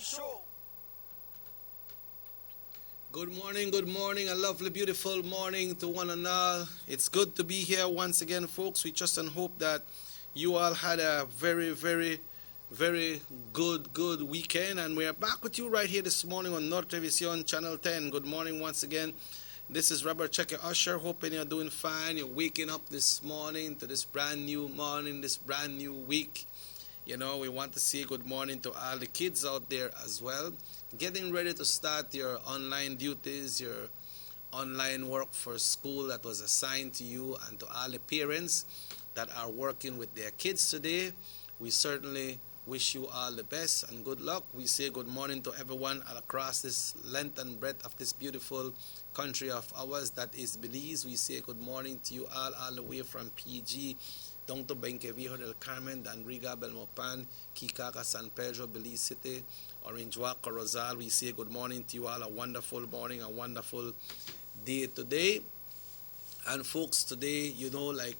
Show. Good morning, a lovely, beautiful morning to one and all. It's good to be here once again, folks. We trust and hope that you all had a very good weekend, and we are back with you right here this morning on North Television Channel 10. Good morning once again. This is Robert Checker Usher. Hoping you're doing fine. You're waking up this morning to this brand new morning, this brand new week. We want to say good morning to all the kids out there as well. Getting ready to start your online duties, your online work for school that was assigned to you, and to all the parents that are working with their kids today. We certainly wish you all the best and good luck. We say good morning to everyone across this length and breadth of this beautiful country of ours that is Belize. We say good morning to you all the way from PG down to Benqueviejo del Carmen, Danriga, Belmopan, Kikaka, San Pedro, Belize City, Orange Walk, Corozal. We say good morning to you all. A wonderful morning, a wonderful day today. And folks, today, like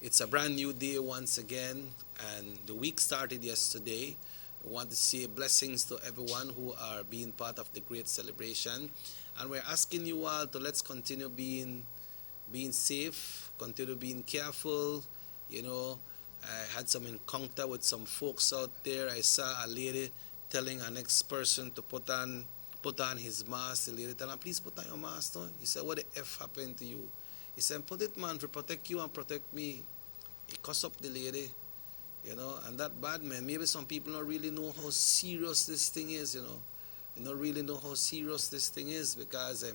it's a brand new day once again, and the week started yesterday. We want to say blessings to everyone who are being part of the great celebration. And we're asking you all to let's continue being safe, continue being careful. I had some encounter with some folks out there. I saw a lady telling a next person to put on his mask. The lady telling him, please put on your mask. No? He said, what the F happened to you? He said, put it, man, to protect you and protect me. He cussed up the lady, and that bad, man. Maybe some people don't really know how serious this thing is, You don't really know how serious this thing is because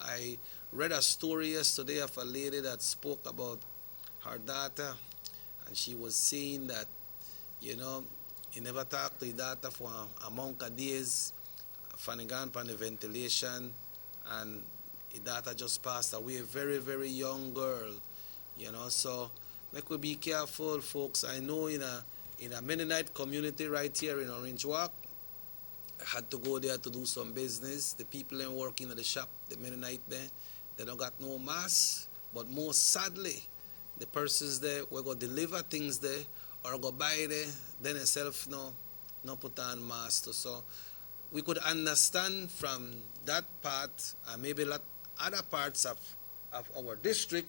I read a story yesterday of a lady that spoke about her daughter, and she was saying that, he never talked to his daughter for a month of days, Fanigan on the ventilation, and his daughter just passed away, a very young girl, so make we be careful, folks. I know in a Mennonite community right here in Orange Walk, I had to go there to do some business. The people ain't working at the shop, the Mennonite there, they don't got no mask, but most sadly, the persons there will go deliver things there or go buy there, then itself no put on mask. So we could understand from that part and maybe other parts of our district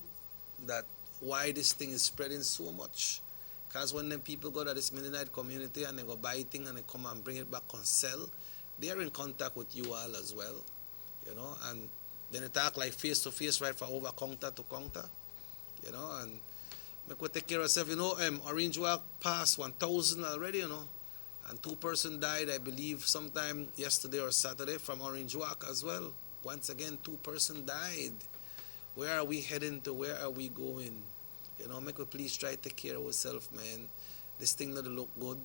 that why this thing is spreading so much. Because when them people go to this Mennonite community and they go buy things and they come and bring it back and sell, they are in contact with you all as well, and then they talk like face to face right from over counter to counter, and make we take care of ourselves. Orange Walk passed 1,000 already, and 2 persons died, I believe, sometime yesterday or Saturday from Orange Walk as well. Once again, 2 persons died. Where are we heading to? Where are we going? Make we please try to take care of ourselves, man. This thing doesn't look good.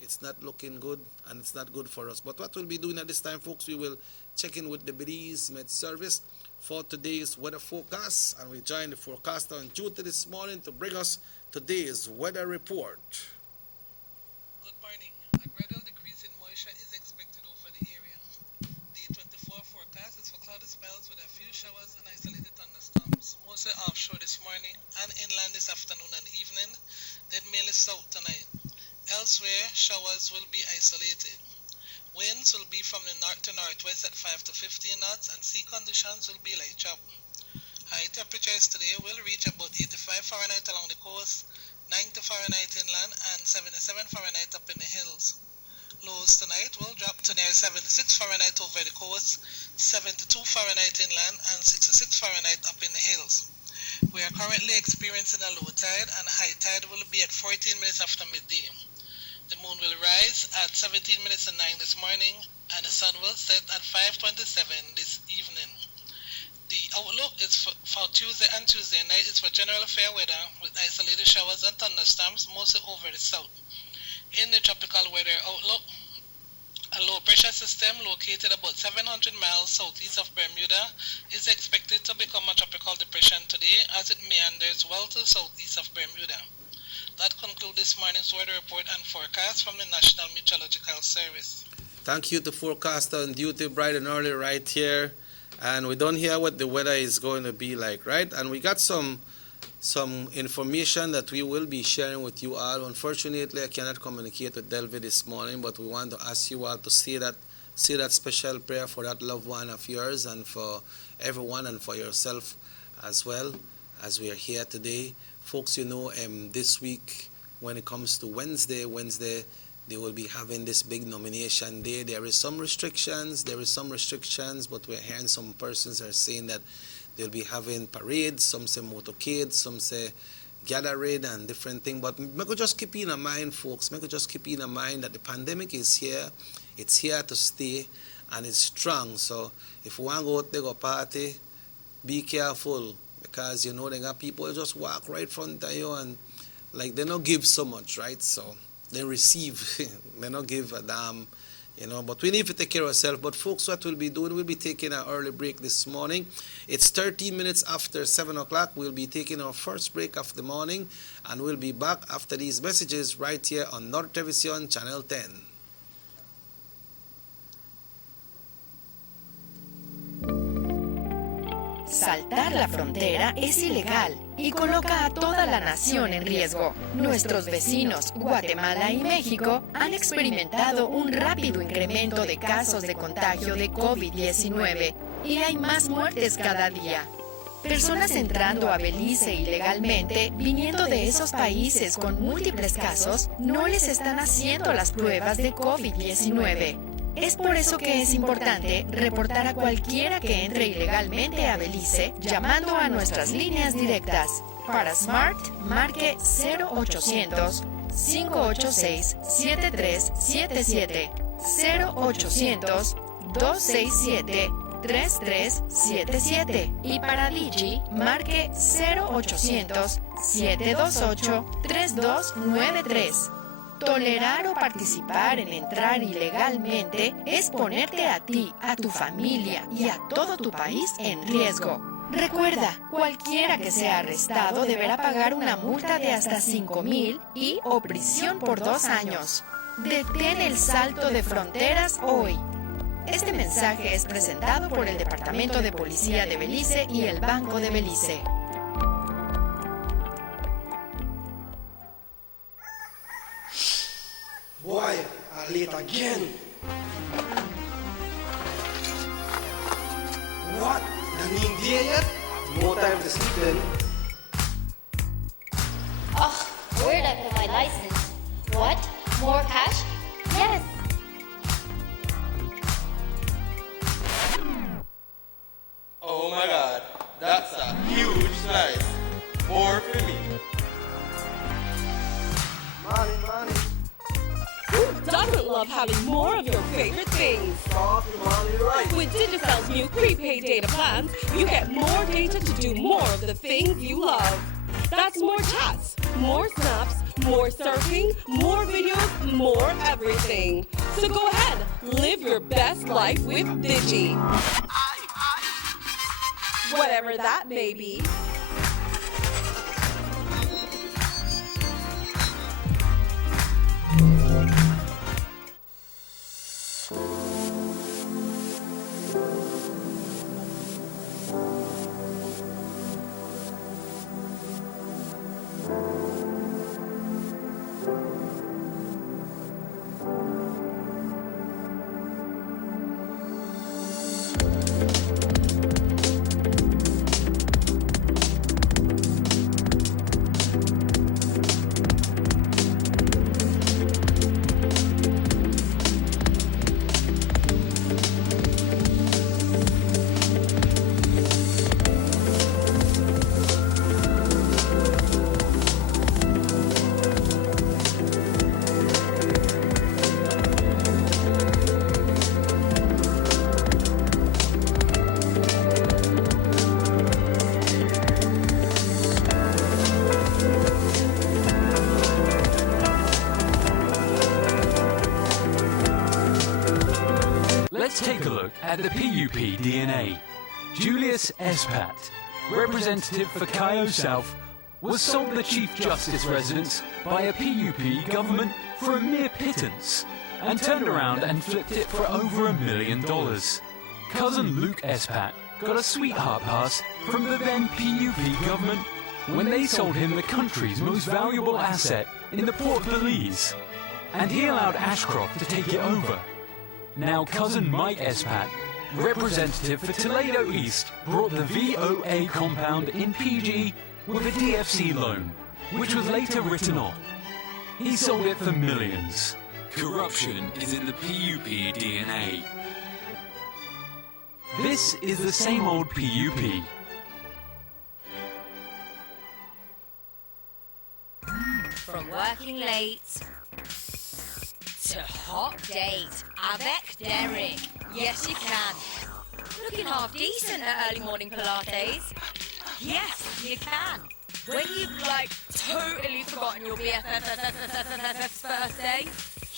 It's not looking good, and it's not good for us. But what we'll be doing at this time, folks, we will check in with the Belize Med Service for today's weather forecast, and we join the forecaster on duty this morning to bring us today's weather report. Good morning. A gradual decrease in moisture is expected over the area. The 24 forecast is for cloudy spells with a few showers and isolated thunderstorms, mostly offshore this morning and inland this afternoon and evening, then mainly south tonight. Elsewhere, showers will be isolated. Winds will be from the north to northwest at 5 to 15 knots, and sea conditions will be light chop. High temperatures today will reach about 85 Fahrenheit along the coast, 90 Fahrenheit inland, and 77 Fahrenheit up in the hills. Lows tonight will drop to near 76 Fahrenheit over the coast, 72 Fahrenheit inland, and 66 Fahrenheit up in the hills. We are currently experiencing a low tide, and high tide will be at 14 minutes after midday. The moon will rise at 17 minutes to 9 this morning, and the sun will set at 5:27 this evening. The outlook is for Tuesday and Tuesday night is for general fair weather with isolated showers and thunderstorms mostly over the south. In the tropical weather outlook, a low pressure system located about 700 miles southeast of Bermuda is expected to become a tropical depression today as it meanders well to the southeast of Bermuda. That concludes this morning's weather report and forecast from the National Meteorological Service. Thank you to forecaster on duty bright and early right here. And we don't hear what the weather is going to be like, right? And we got some information that we will be sharing with you all. Unfortunately, I cannot communicate with Delvi this morning, but we want to ask you all to say that say that special prayer for that loved one of yours and for everyone and for yourself as well as we are here today. Folks, this week when it comes to Wednesday, they will be having this big nomination day. There is some restrictions, but we're hearing some persons are saying that they'll be having parades, some say motorcades, some say gathering and different things. But make we just keep in mind, folks, that the pandemic is here, it's here to stay, and it's strong. So if you want to go out there, go party, be careful, because they got people just walk right front of you and like they don't give so much, right? So they receive, they don't give a damn, but we need to take care of ourselves. But folks, what we'll be doing, we'll be taking an early break this morning. It's 13 minutes after 7 o'clock. We'll be taking our first break of the morning, and we'll be back after these messages right here on North Television Channel 10. Saltar la frontera es ilegal y coloca a toda la nación en riesgo. Nuestros vecinos, Guatemala y México, han experimentado un rápido incremento de casos de contagio de COVID-19 y hay más muertes cada día. Personas entrando a Belice ilegalmente, viniendo de esos países con múltiples casos, no les están haciendo las pruebas de COVID-19. Es por eso que es importante reportar a cualquiera que entre ilegalmente a Belice llamando a nuestras líneas directas. Para Smart, marque 0800-586-7377, 0800-267-3377 y para Digi, marque 0800-728-3293. Tolerar o participar en entrar ilegalmente es ponerte a ti, a tu familia y a todo tu país en riesgo. Recuerda, cualquiera que sea arrestado deberá pagar una multa de hasta 5,000 y o prisión por 2 años. Detén el salto de fronteras hoy. Este mensaje es presentado por el Departamento de Policía de Belice y el Banco de Belice. Boy, I'm late again. What? Dang day yet? No time to sleep then. Ugh, where did I put my license? What? More cash? Yes. Oh my god, that's a huge slice. More for me. Money. Who doesn't love having more of your favorite things? Coffee, money, right. With Digicel's new prepaid data plans, you get more data to do more of the things you love. That's more chats, more snaps, more surfing, more videos, more everything. So go ahead, live your best life with Digi. Whatever that may be. Let's take a look at the PUP DNA. Julius Espat, representative for Cayo South, was sold the Chief Justice residence by a PUP government for a mere pittance and turned around and flipped it for over $1 million. Cousin Luke Espat got a sweetheart pass from the then PUP government when they sold him the country's most valuable asset in the Port Belize, and he allowed Ashcroft to take it over. Now cousin Mike Espat, representative for Toledo East, brought the VOA compound in PG with a DFC loan, which was later written off. He sold it for millions. Corruption is in the PUP DNA. This is the same old PUP. From working late to hot date, avec Derek. Yes, you can. Looking half decent at early morning Pilates. Yes, you can. When you've totally forgotten your BFF's birthday.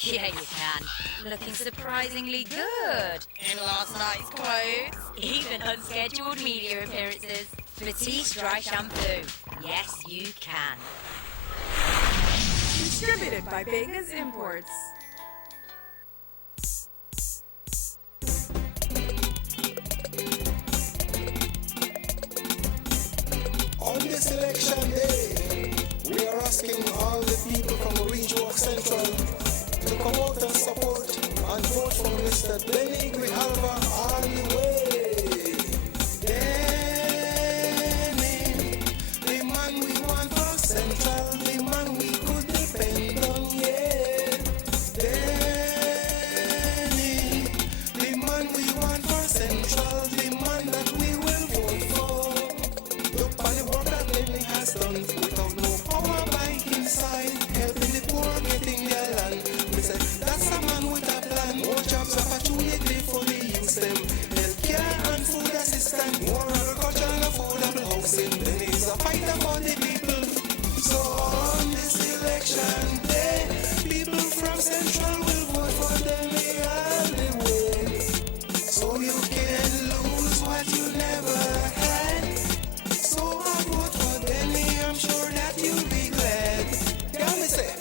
Yeah, you can. Looking surprisingly good in last night's clothes. Even unscheduled media appearances. Batiste Dry Shampoo. Yes, you can. Distributed by Vegas Imports. On this election day, we are asking all the people from Region Central to come out and support and vote for Mr. Benny Grijalva all the way. Benny, the man we want for Central, the man we could depend on, yeah. Benny, the man we want for Central, the man that we will vote for. Look on the work that Benny has done without no power by his side, helping the poor getting their land. We say that's a man with a plan. More jobs, opportunity for the youth them. Healthcare and food assistance, more agriculture and affordable housing. Then he's a fighter for the people. So on this election day, people from Central will vote for them all the way. So you can lose what you never had. So I vote for Benny, I'm sure that you'll be glad. Yeah, me say,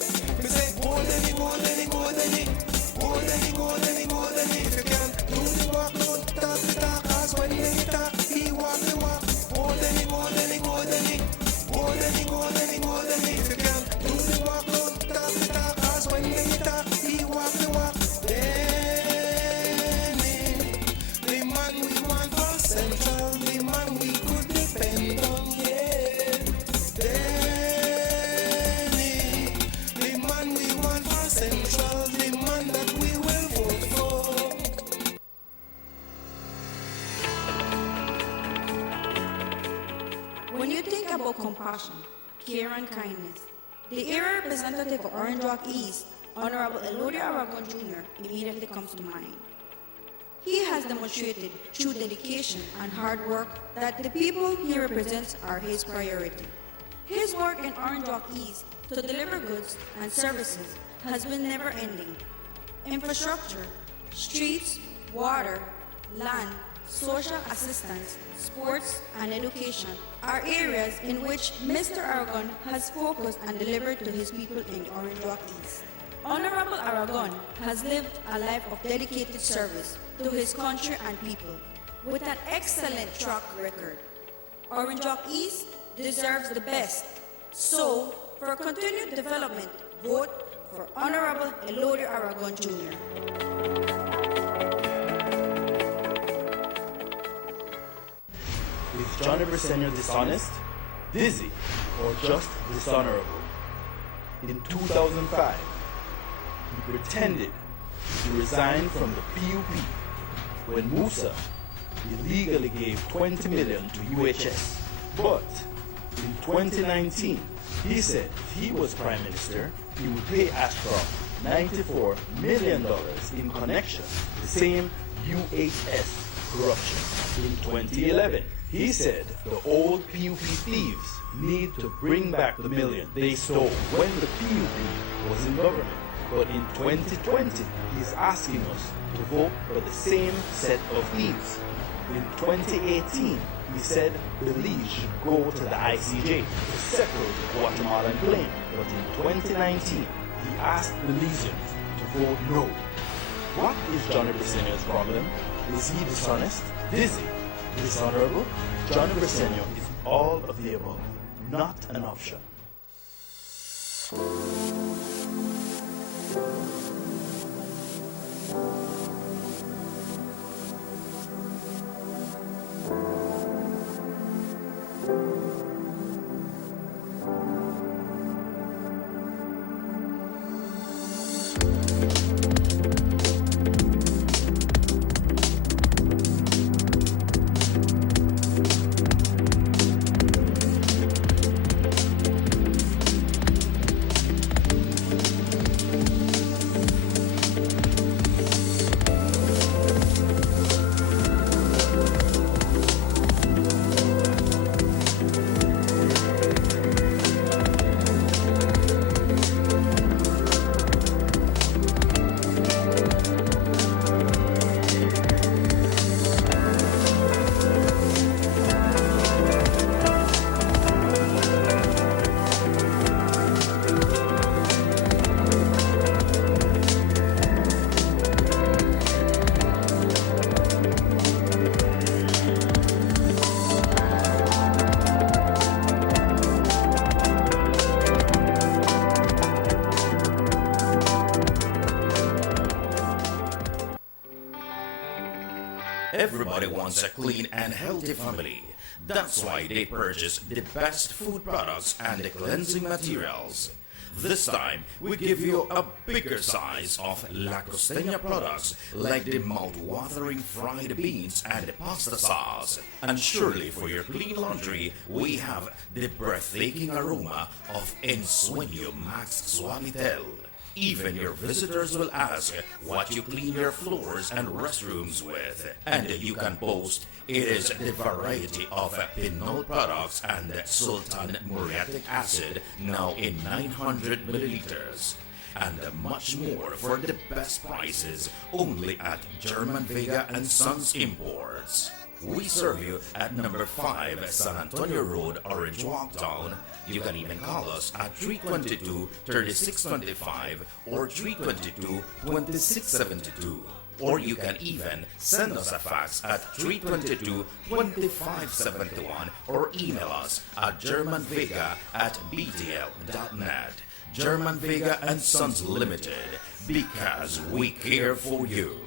go Denny, go Denny, go Denny. Go Denny, go Denny, go Denny. If you can do the walk, don't talk the talk. Cause when they talk, he walk the walk. Go Denny, go Denny, go Denny. Go Denny, go Denny, go Denny. If you can do the walk, don't talk the talk. Cause when they talk, he walk the walk. Denny, the man we want for Central, the man we could depend on, yeah. Denny, the man we want for Central, the man that we will vote for. When you think about compassion, care and kindness, the area representative for Orange Walk East, Honorable Elodie Aragon Jr., immediately comes to mind. He has demonstrated through dedication and hard work that the people he represents are his priority. His work in Orange Walk East to deliver goods and services has been never-ending. Infrastructure, streets, water, land, social assistance, sports, and education are areas in which Mr. Aragon has focused and delivered to his people in Orange Walk East. Honorable Aragon has lived a life of dedicated service to his country and people with an excellent track record. Orange Walk East deserves the best. So, for continued development, vote for Honorable Elodie Aragon Jr. Is Johnny Briceño dishonest, dizzy, or just dishonorable? In 2005, he pretended to resign from the PUP when Musa illegally gave $20 million to UHS. But in 2019, he said if he was Prime Minister, he would pay Ashcroft $94 million in connection to the same UHS corruption. In 2011, he said the old PUP thieves need to bring back the million they stole when the PUP was in government. But in 2020, he's asking us to vote for the same set of thieves. In 2018, he said Belize should go to the ICJ to settle the Guatemalan claim. But in 2019, he asked Belizeans to vote no. What is Johnny Briceño's problem? Is he dishonest, dizzy, dishonorable? Johnny Briceño is all of the above, not an option. Everybody wants a clean and healthy family. That's why they purchase the best food products and the cleansing materials. This time, we give you a bigger size of La Costeña products like the mouth-watering fried beans and the pasta sauce. And surely for your clean laundry, we have the breathtaking aroma of Ensueño Max Suavitel. Even your visitors will ask what you clean your floors and restrooms with. And you can boast it is the variety of Pinol products and Sultan Muriatic acid now in 900 milliliters. And much more for the best prices only at German Vega and Sons Imports. We serve you at number 5 San Antonio Road, Orange Walktown. You can even call us at 322-3625 or 322-2672. Or you can even send us a fax at 322-2571 or email us at germanvega@btl.net. German Vega and Sons Limited, because we care for you.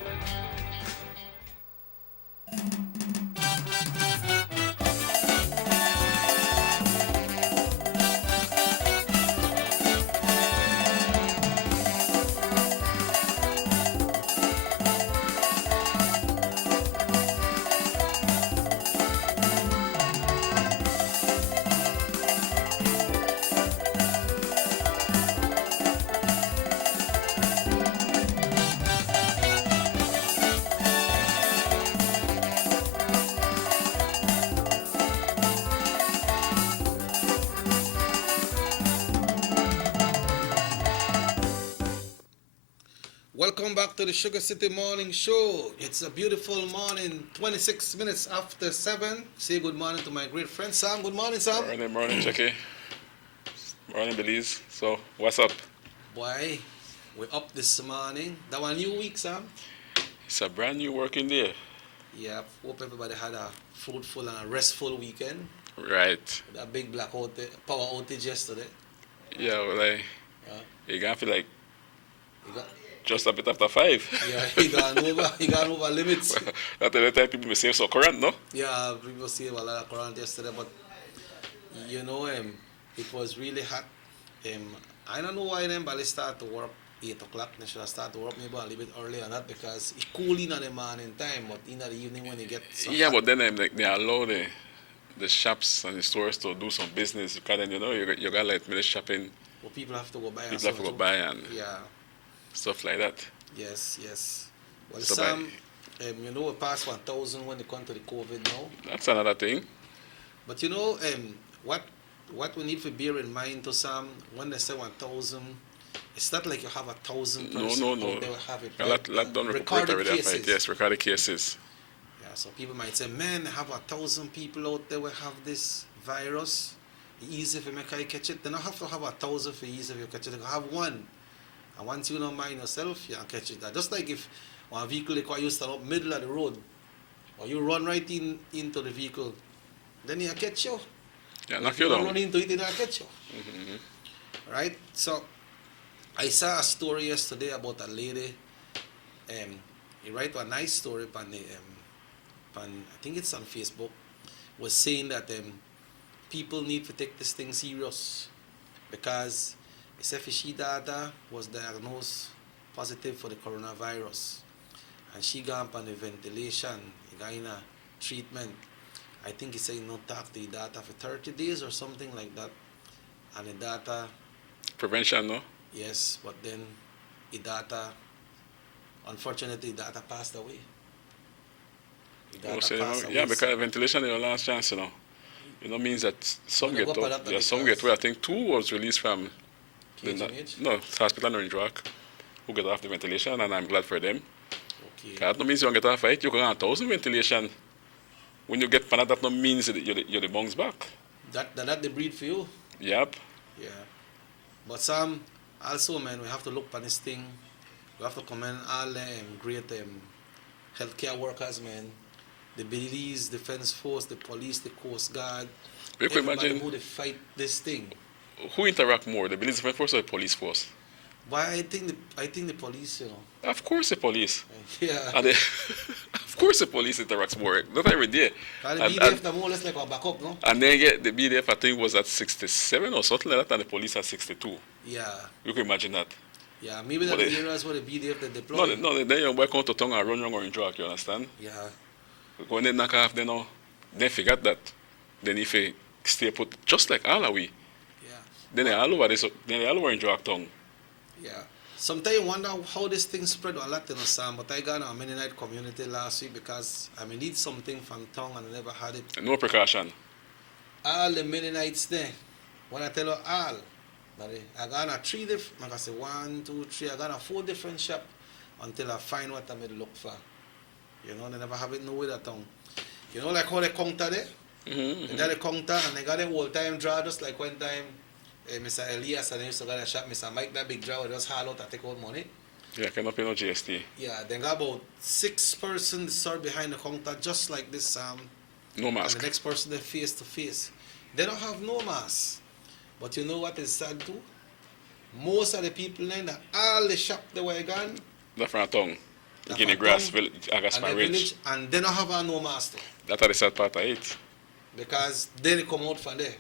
Welcome back to the Sugar City Morning Show. It's a beautiful morning, 26 minutes after 7. Say good morning to my great friend Sam. Good morning, Sam. Morning, Jackie. Morning, Belize. So, what's up? Boy, we're up this morning. That was a new week, Sam. It's a brand new working day. Yeah, hope everybody had a fruitful and a restful weekend. Right. That big black power outage yesterday. Yeah, well, you're going to feel like You got, just a bit after 5. yeah, he gone over limits. That's the time people may save some current, no? Yeah, people save a lot of current yesterday, but you know, it was really hot. I don't know why them but they start to work 8 o'clock. They should have started to work maybe a little bit earlier than that because it's cool in the morning time, but in the evening when you get Yeah, but then they allow the shops and the stores to do some business because then, you got like minute shopping. Well, people have to go buy. People have to go buy and stuff like that. Yes. Well, So Sam, you know, we passed 1,000 when it comes to the COVID now. That's another thing. But you know, what we need to bear in mind to Sam, when they say 1,000, it's not like you have 1,000 persons No. out there will have it. A lot don't report already. Yes, recorded cases. Yeah, so people might say, man, I have 1,000 people out there will have this virus. Easy if you make I catch it. They don't have to have 1,000 for easy if you catch it. You have one. And once you don't mind yourself, you can catch it. Just like if one vehicle you stand up middle of the road, or you run right into the vehicle, then you catch you. Yeah, knock you down. Run into it, and catch you. Mm-hmm. Right? So, I saw a story yesterday about a lady. He write a nice story on I think it's on Facebook, was saying that people need to take this thing serious because she daughter was diagnosed positive for the coronavirus, and she gone on the ventilation, got in a treatment. I think he said not talk to the daughter for 30 days or something like that, and the daughter Prevention, no? yes, but then the daughter, unfortunately, the daughter passed away. Because ventilation is your last chance, means that some get where I think 2 was released from hospital in Orange Walk who get off the ventilation, and I'm glad for them. Okay. That no means you don't get off it, you can have 1,000 ventilation. When you get panad, that no means you're the bounce back. That the breed for you? Yep. Yeah. But Sam, also, man, we have to look at this thing. We have to commend all great healthcare workers, man. The Belize Defense Force, the police, the Coast Guard. You could everybody imagine who they fight this thing. who interact more, the Belize Defense Force or the police force? But I think the police, you know. Of course the police. Yeah. And of course the police interacts more. Not every day. And the BDF, the more or less like a backup, no? And then the BDF, I think, was at 67 or something like that, and the police at 62. Yeah. You can imagine that. Yeah, maybe the areas where the BDF they deploy. No, then you come to town and run around Orange Rock, you understand? Yeah. When they knock off, they forget that. Then if they stay put, just like all of we. Yeah. Then they all over this, then they all over Orange Rock town. Yeah. Sometimes you wonder how this thing spread a lot, you know, Sam. But I got a Mennonite community last week because I need something from town and I never had it. No precaution. All the Mennonites there. When I tell you all, I got a 3 different, like I say 1, 2, 3, I got a 4 different shop until I find what I may look for. You know, they never have it nowhere at town. You know, like how they counter there? They got a counter and they got a whole time draw, just like one time Mr. Elias and they used to go to shop, Mr. Mike, that big draw, just haul out and take out money. Yeah, cannot pay no GST. Yeah, they got about 6 persons served behind the counter, just like this, no mask. And the next person, they face to face. They don't have no mask. But you know what is sad too? Most of the people in that all the shop they were gone. That's from town. Guinea Grass Village, Agaspa Ridge. And they don't have a no mask. That's the sad part of it. Because they come out from there.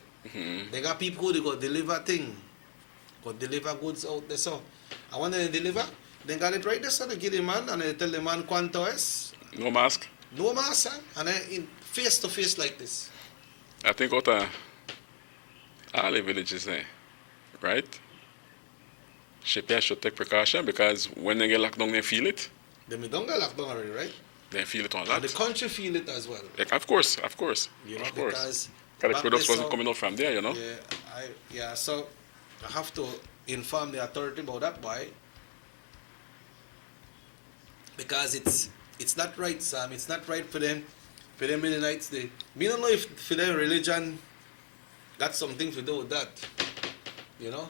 They got people who they go deliver things. Go deliver goods out there. So, I want them to deliver. They got it right there, so they give the man and they tell the man quanto es. No mask? No mask, and then in face to face like this. I think out of all the villages there, right? Shipyard should take precaution because when they get locked down, they feel it. They don't get locked down already, right? They feel it on lot. And the country feel it as well. Like, of course. You know, of course. Because the products wasn't coming out from there, you know? Yeah, so I have to inform the authority about that, boy. Because it's not right, Sam. It's not right for them Mennonites. We don't know if for their religion got something to do with that. You know?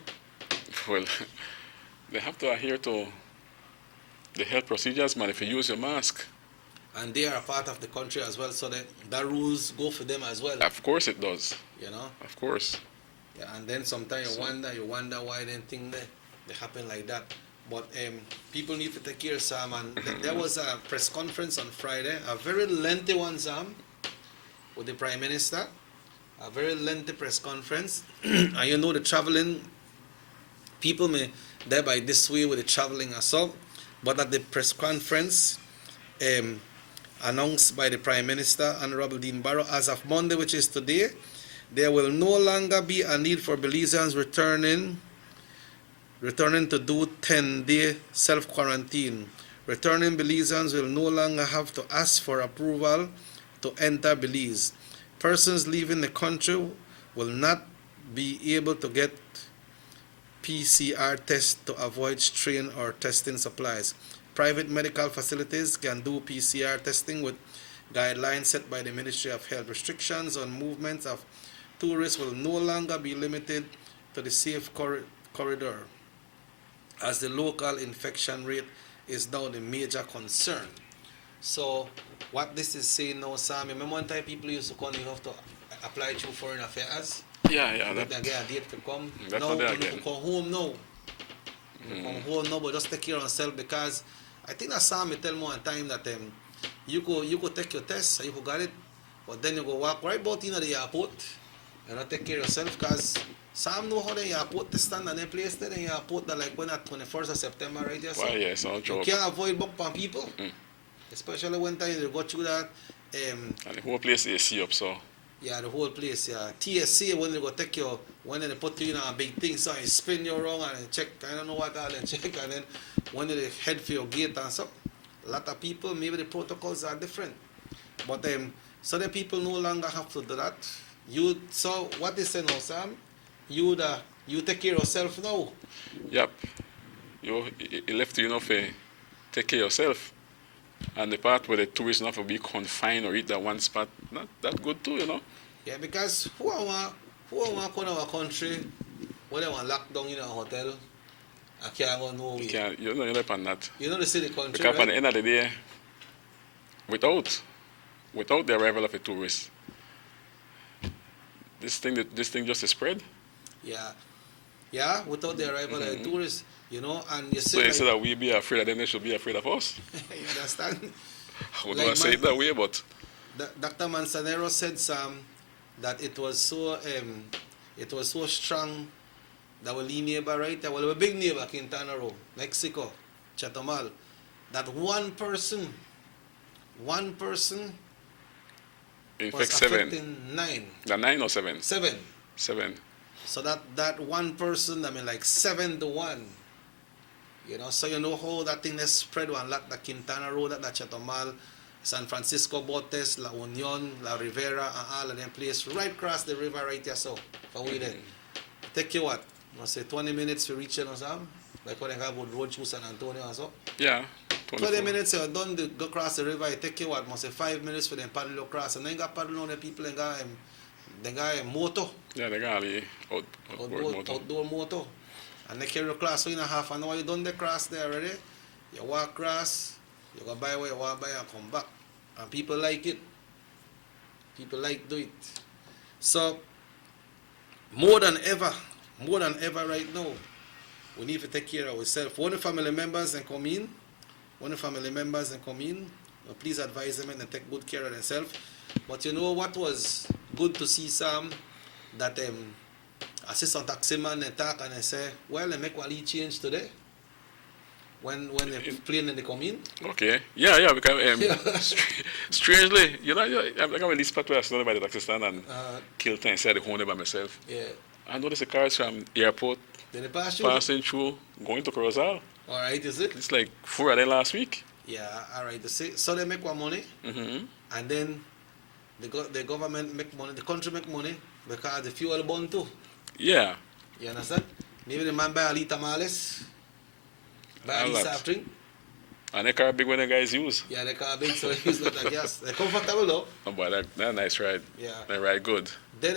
Well, they have to adhere to the health procedures, man, if you use your mask. And they are a part of the country as well, so that rules go for them as well. Of course it does. You know? Of course. Yeah, and then sometimes you wonder why they happen like that. But people need to take care, Sam. And there was a press conference on Friday, a very lengthy one, Sam, with the Prime Minister. A very lengthy press conference. And you know the traveling, people may die by this way with the traveling as well. But at the press conference, announced by the Prime Minister, Honorable Dean Barrow, as of Monday, which is today, there will no longer be a need for Belizeans returning to do 10-day self-quarantine. Returning Belizeans will no longer have to ask for approval to enter Belize. Persons leaving the country will not be able to get PCR tests to avoid strain or testing supplies. Private medical facilities can do PCR testing with guidelines set by the Ministry of Health. Restrictions on movements of tourists will no longer be limited to the safe corridor, as the local infection rate is now the major concern. So what this is saying now, Sam, remember one time people used to come, you have to apply to foreign affairs? Yeah. They get a date to come. That's now, not there you again. can come home now. Come home now, but just take care of yourself, because I think that Sam tell me one time that you could take your test, you could get it, but then you go walk right about in the airport and not take care of yourself, because Sam know how the airport to stand and they place there in the airport that like when at 21st of September, right there. So Why, yes, no joke. you can't avoid bump on people. Especially when time you go through that. And the whole place is AC up, so. Yeah, the whole place, yeah. TSC, when they go take you, when they put you in a big thing, so you spin you wrong and check, I don't know what all and check, and then when they head for your gate and so, a lot of people, maybe the protocols are different. But so the people no longer have to do that. So what is it now, Sam? You take care of yourself now. Yep. You left you enough to take care of yourself. And the part where the tourists not to be confined or eat that one spot, not that good too, you know. Yeah, because who want come to our country when they want locked down in a hotel? I can't go nowhere. You know, you're not on that. You know the city country, because right? at the end of the day, without the arrival of a tourist, this thing just spread. Yeah, without the arrival of the tourists. You know, and you So say like, instead of we be afraid of them, they should be afraid of us. you understand? I would not say it that way, but Dr. Manzanero said that it was so strong that our neighbor right there, well, our big neighbor, Quintana Roo, Mexico, Chatamal, that one person infect was 7. affecting 9. The 9 or 7? 7. 7. So that one person, I mean, like 7 to 1. You know, so you know how that thing is spread one lot, the Quintana Roo, that Chatamal, San Francisco Botes, La Union, La Rivera, and all of them places right across the river right here, so for we then. Take you what? Must say 20 minutes to reach or something? Like when they have road through San Antonio and so? Yeah. 20 minutes you're done to go across the river, it take you what? Must say 5 minutes for them paddle across. And then got paddle on the people and got a motor. Yeah, they got the outdoor motor. And they carry you across, so in a half an hour you done the cross there already. You walk across, you go buy what you want to buy and come back. And people like it. People like do it. So more than ever right now, we need to take care of ourselves. When the family members then come in, please advise them and take good care of themselves. But you know what was good to see, Sam, that assistant taximan they talk and they say, well, they make one change today. When the plane and they come in. Okay. Yeah, because strangely, you know, I'm like this part where I stood by the taxi stand and killed time inside the corner by myself. Yeah. I noticed the cars from airport passing through, going to Corozal. All right, is it? It's like 4 of them last week. Yeah, all right. So they make one money, and then the government make money, the country make money because the fuel burn too. Yeah. You understand? Maybe the man buy a liter miles, buy a liter soft drink. And the car big when the guys use. Yeah, the car big, so they use lot of gas. They're comfortable though. Oh, but that's nice ride. Yeah. They ride good. Then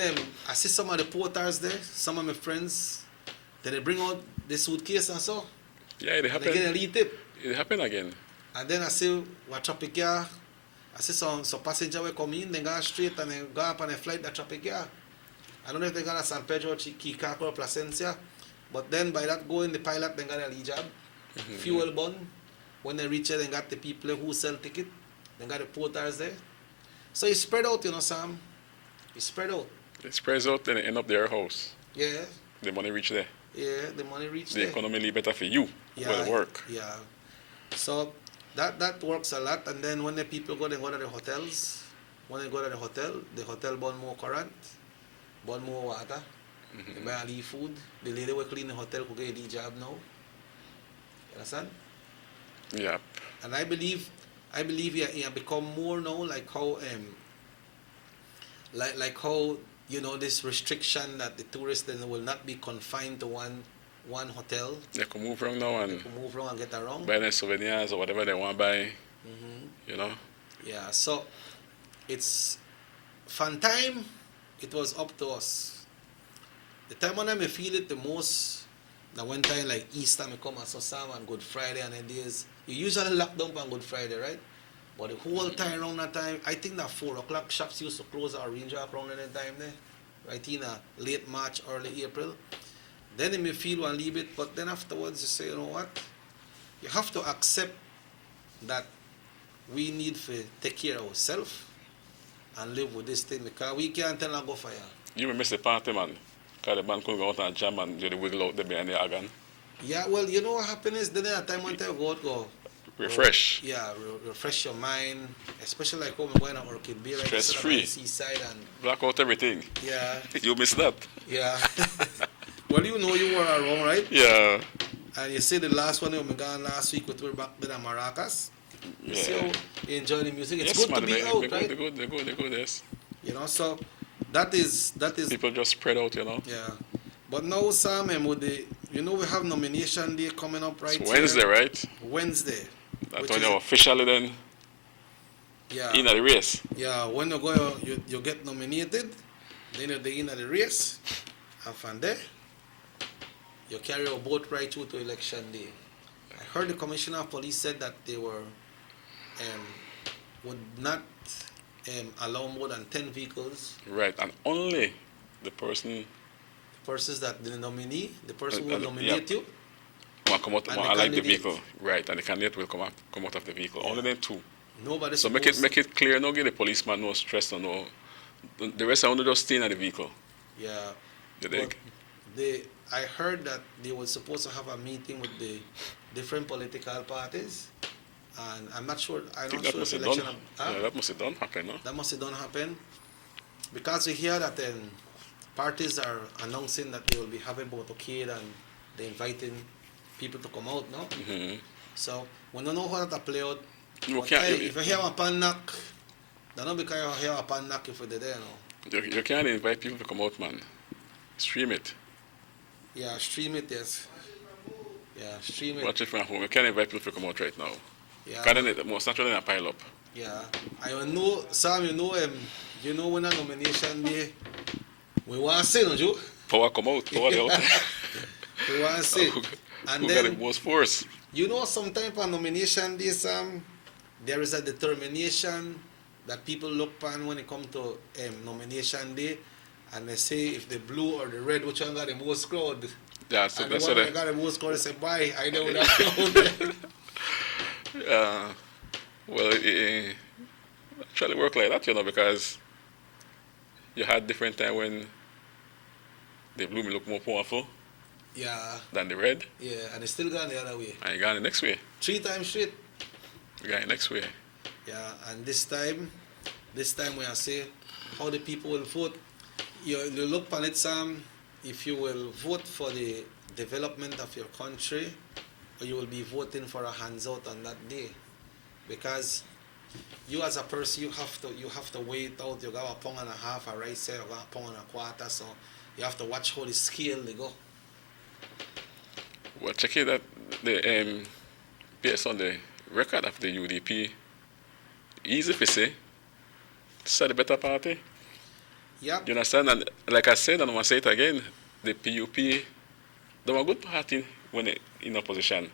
I see some of the porters there, some of my friends, then they bring out the suitcase and so. Yeah, it happened. They get a little tip. It happened again. And then I see what traffic here. I see some passenger will come in, they go straight and they go up on a flight that traffic here. I don't know if they got a San Pedro, Kikako, or Placencia, but then by that going, the pilot then got a job, fuel burn. When they reach there, they got the people who sell ticket, they got the porters there. So it's spread out, you know, Sam. It's spread out. It spreads out and it end up their house. Yeah. The money reach there. Yeah, the money reach the there. The economy better for you. Yeah. For the work. Yeah. So that works a lot. And then when the people go, they go to the hotels. When they go to the hotel burn more current, burn more water. They buy all the food. The lady will clean the hotel could get the job now. You understand? Yeah. And I believe it become more now like how like how, you know, this restriction that the tourists then will not be confined to one hotel. They can move around now and get around. Buy their souvenirs or whatever they want to buy. You know? Yeah, so it's fun time. It was up to us. The time when I may feel it the most, that one time like Easter me come and so Sam and Good Friday and then days. You usually lock down on Good Friday, right? But the whole time around that time, I think that 4 o'clock shops used to close at Orange Rock around that time there. Right in late March, early April. Then it may feel one little bit, but then afterwards you say, you know what? You have to accept that we need to take care of ourselves and live with this thing because we can't tell them go fire. You miss the party, man. Because the band could go out and jam and do the wiggle out there behind the organ. Yeah, well, you know what happens? Then at time when you go refresh. Refresh your mind, especially like when we're going to Orchid Bay, right? Stress free. Seaside and black out everything. Yeah. You miss that. Yeah. Well, you know you were around, right? Yeah. And you see the last one we gone last week with we're back there at Maracas. You see how you enjoy the music. It's yes, good man, to be out, right? They're good, yes. You know, so that is people just spread out, you know. Yeah. But now, Sam, with the, you know, we have nomination day coming up right it's Wednesday, here. right? Wednesday. That's when you're officially then in the race. Yeah, when you go, you get nominated, then you're in the race, and from there, you carry your boat right through to election day. I heard the commissioner of police said that they would not allow more than 10 vehicles. Right, and only the persons that the nominee, the person who will nominate you, come out, and I the like the candidate. vehicle, right? And the candidate will come out of the vehicle. Only them two. Nobody So make it clear. No give the policeman no stress or no. The rest are only just staying at the vehicle. Yeah. You But dig? I heard that they were supposed to have a meeting with the different political parties, and I'm not sure. I'm not sure if election. Yeah, that must have done happen, no? That must have done happen, because we hear that parties are announcing that they will be having motorcade and they're inviting people to come out, no? Mm-hmm. So we don't know how that play out. You But, can't- hey, if you hear a pan knock, don't know because you hear a pan knock if you're there, no? You can't invite people to come out, man. Stream it. Yeah, stream it, yes. Yeah, stream it. Watch it from home. You can't invite people to come out right now. Yeah. Because then most naturally a pile up. Yeah, I know, Sam. You know when a nomination day, we want to see, no, Joe? Power come out. Power out. We want to see. And Who then got the most force? you know, sometimes for nomination day, Sam, there is a determination that people look upon when it comes to nomination day, and they say if the blue or the red, which one got the most crowd. Yeah, so and that's the what one that got the most crowd, they say, "Bye, I know that crowd." Well, it actually work like that, you know, because you had different time when the blue may look more powerful Yeah, than the red, yeah, and it's still gone the other way. and you got the next way. 3 times straight. You got the next way. Yeah, and this time when I say how the people will vote, you look upon it, Sam, if you will vote for the development of your country, or you will be voting for a hands out on that day. Because you as a person, you have to wait out. You got a £1.50 of rice, you got a £1.25, so you have to watch how the scale they go. Well, check it that the based on the record of the UDP, easy to say, it's the better party. Yep. You understand? And like I said, and I'm gonna say it again, the PUP, they were a good party when they in opposition.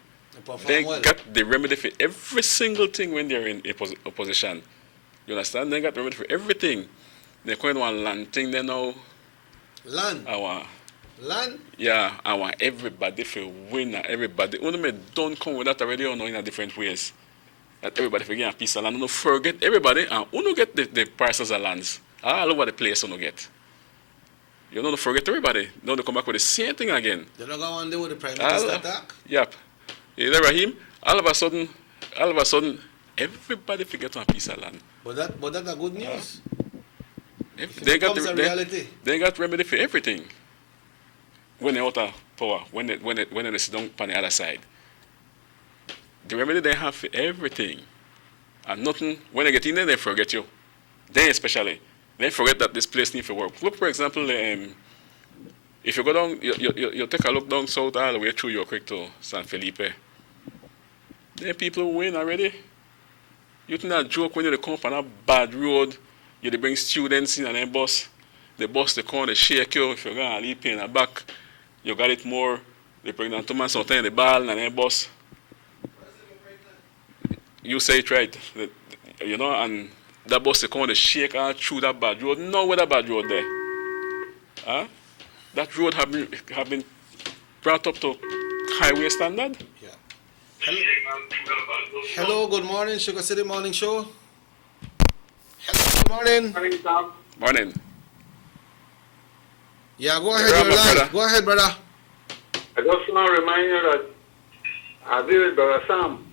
They got the remedy for every single thing when they're in opposition. You understand? They got the remedy for everything. They're going to one land thing they know. Land? Land? Yeah, I want everybody to win and everybody. Only don't come with that already or no in a different ways. That everybody for get a piece of land. Don't forget everybody and who get the prices of lands. All over the place you get. You don't forget everybody. Don't come back with the same thing again. They don't go on there with the Prime Minister attack? Yep. You know, Rahim, all of a sudden, everybody forget a piece of land. But that's a good news. They got reality. They got remedy for everything. When they out of power, when they sit down on the other side. The remedy they have for everything. And nothing, when they get in there, they forget you. They especially. They forget that this place needs to work. Look, for example, if you go down, you take a look down south all the way through your creek to San Felipe. Then people win already. You think that joke when you come up on a bad road, you bring students in and then the bus they come, they shake you. If you're going to leap in the back, you got it more. They bring down 2 months sometimes the ball and then bus. You say it right. You know, and that bus they come, they shake all through that bad road. No, where that bad road there. Huh? That road have been brought up to highway standard. Yeah. Hello, good morning, SugarCity Morning Show. Hello, good morning. Morning, Tom. Morning. Yeah, go ahead, you're live. Go ahead, brother. I just want to remind you that I agree with Brother Sam.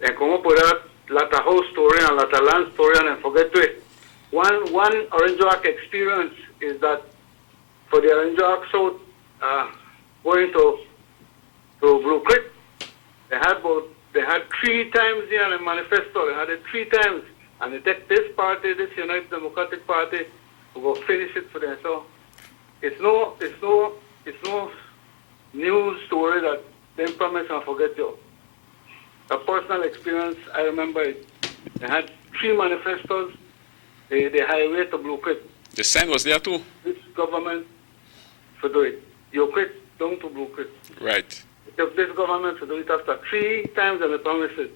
And come up with that lot of house story and lot of land story and forget to it. One Orange Rock experience is that for the Orange Rock South going to Blue Creek, they had 3 times here in the manifesto. They had it 3 times, and they take this party, this United Democratic Party, to go finish it for them. So it's no news story that they promise and forget you. A personal experience, I remember it. They had 3 manifestos, the highway to Blue Creek. The sign was there too? This government to do it. Your Creek down to Blue Creek. Right. It took this government to do it after 3 times and they promised it.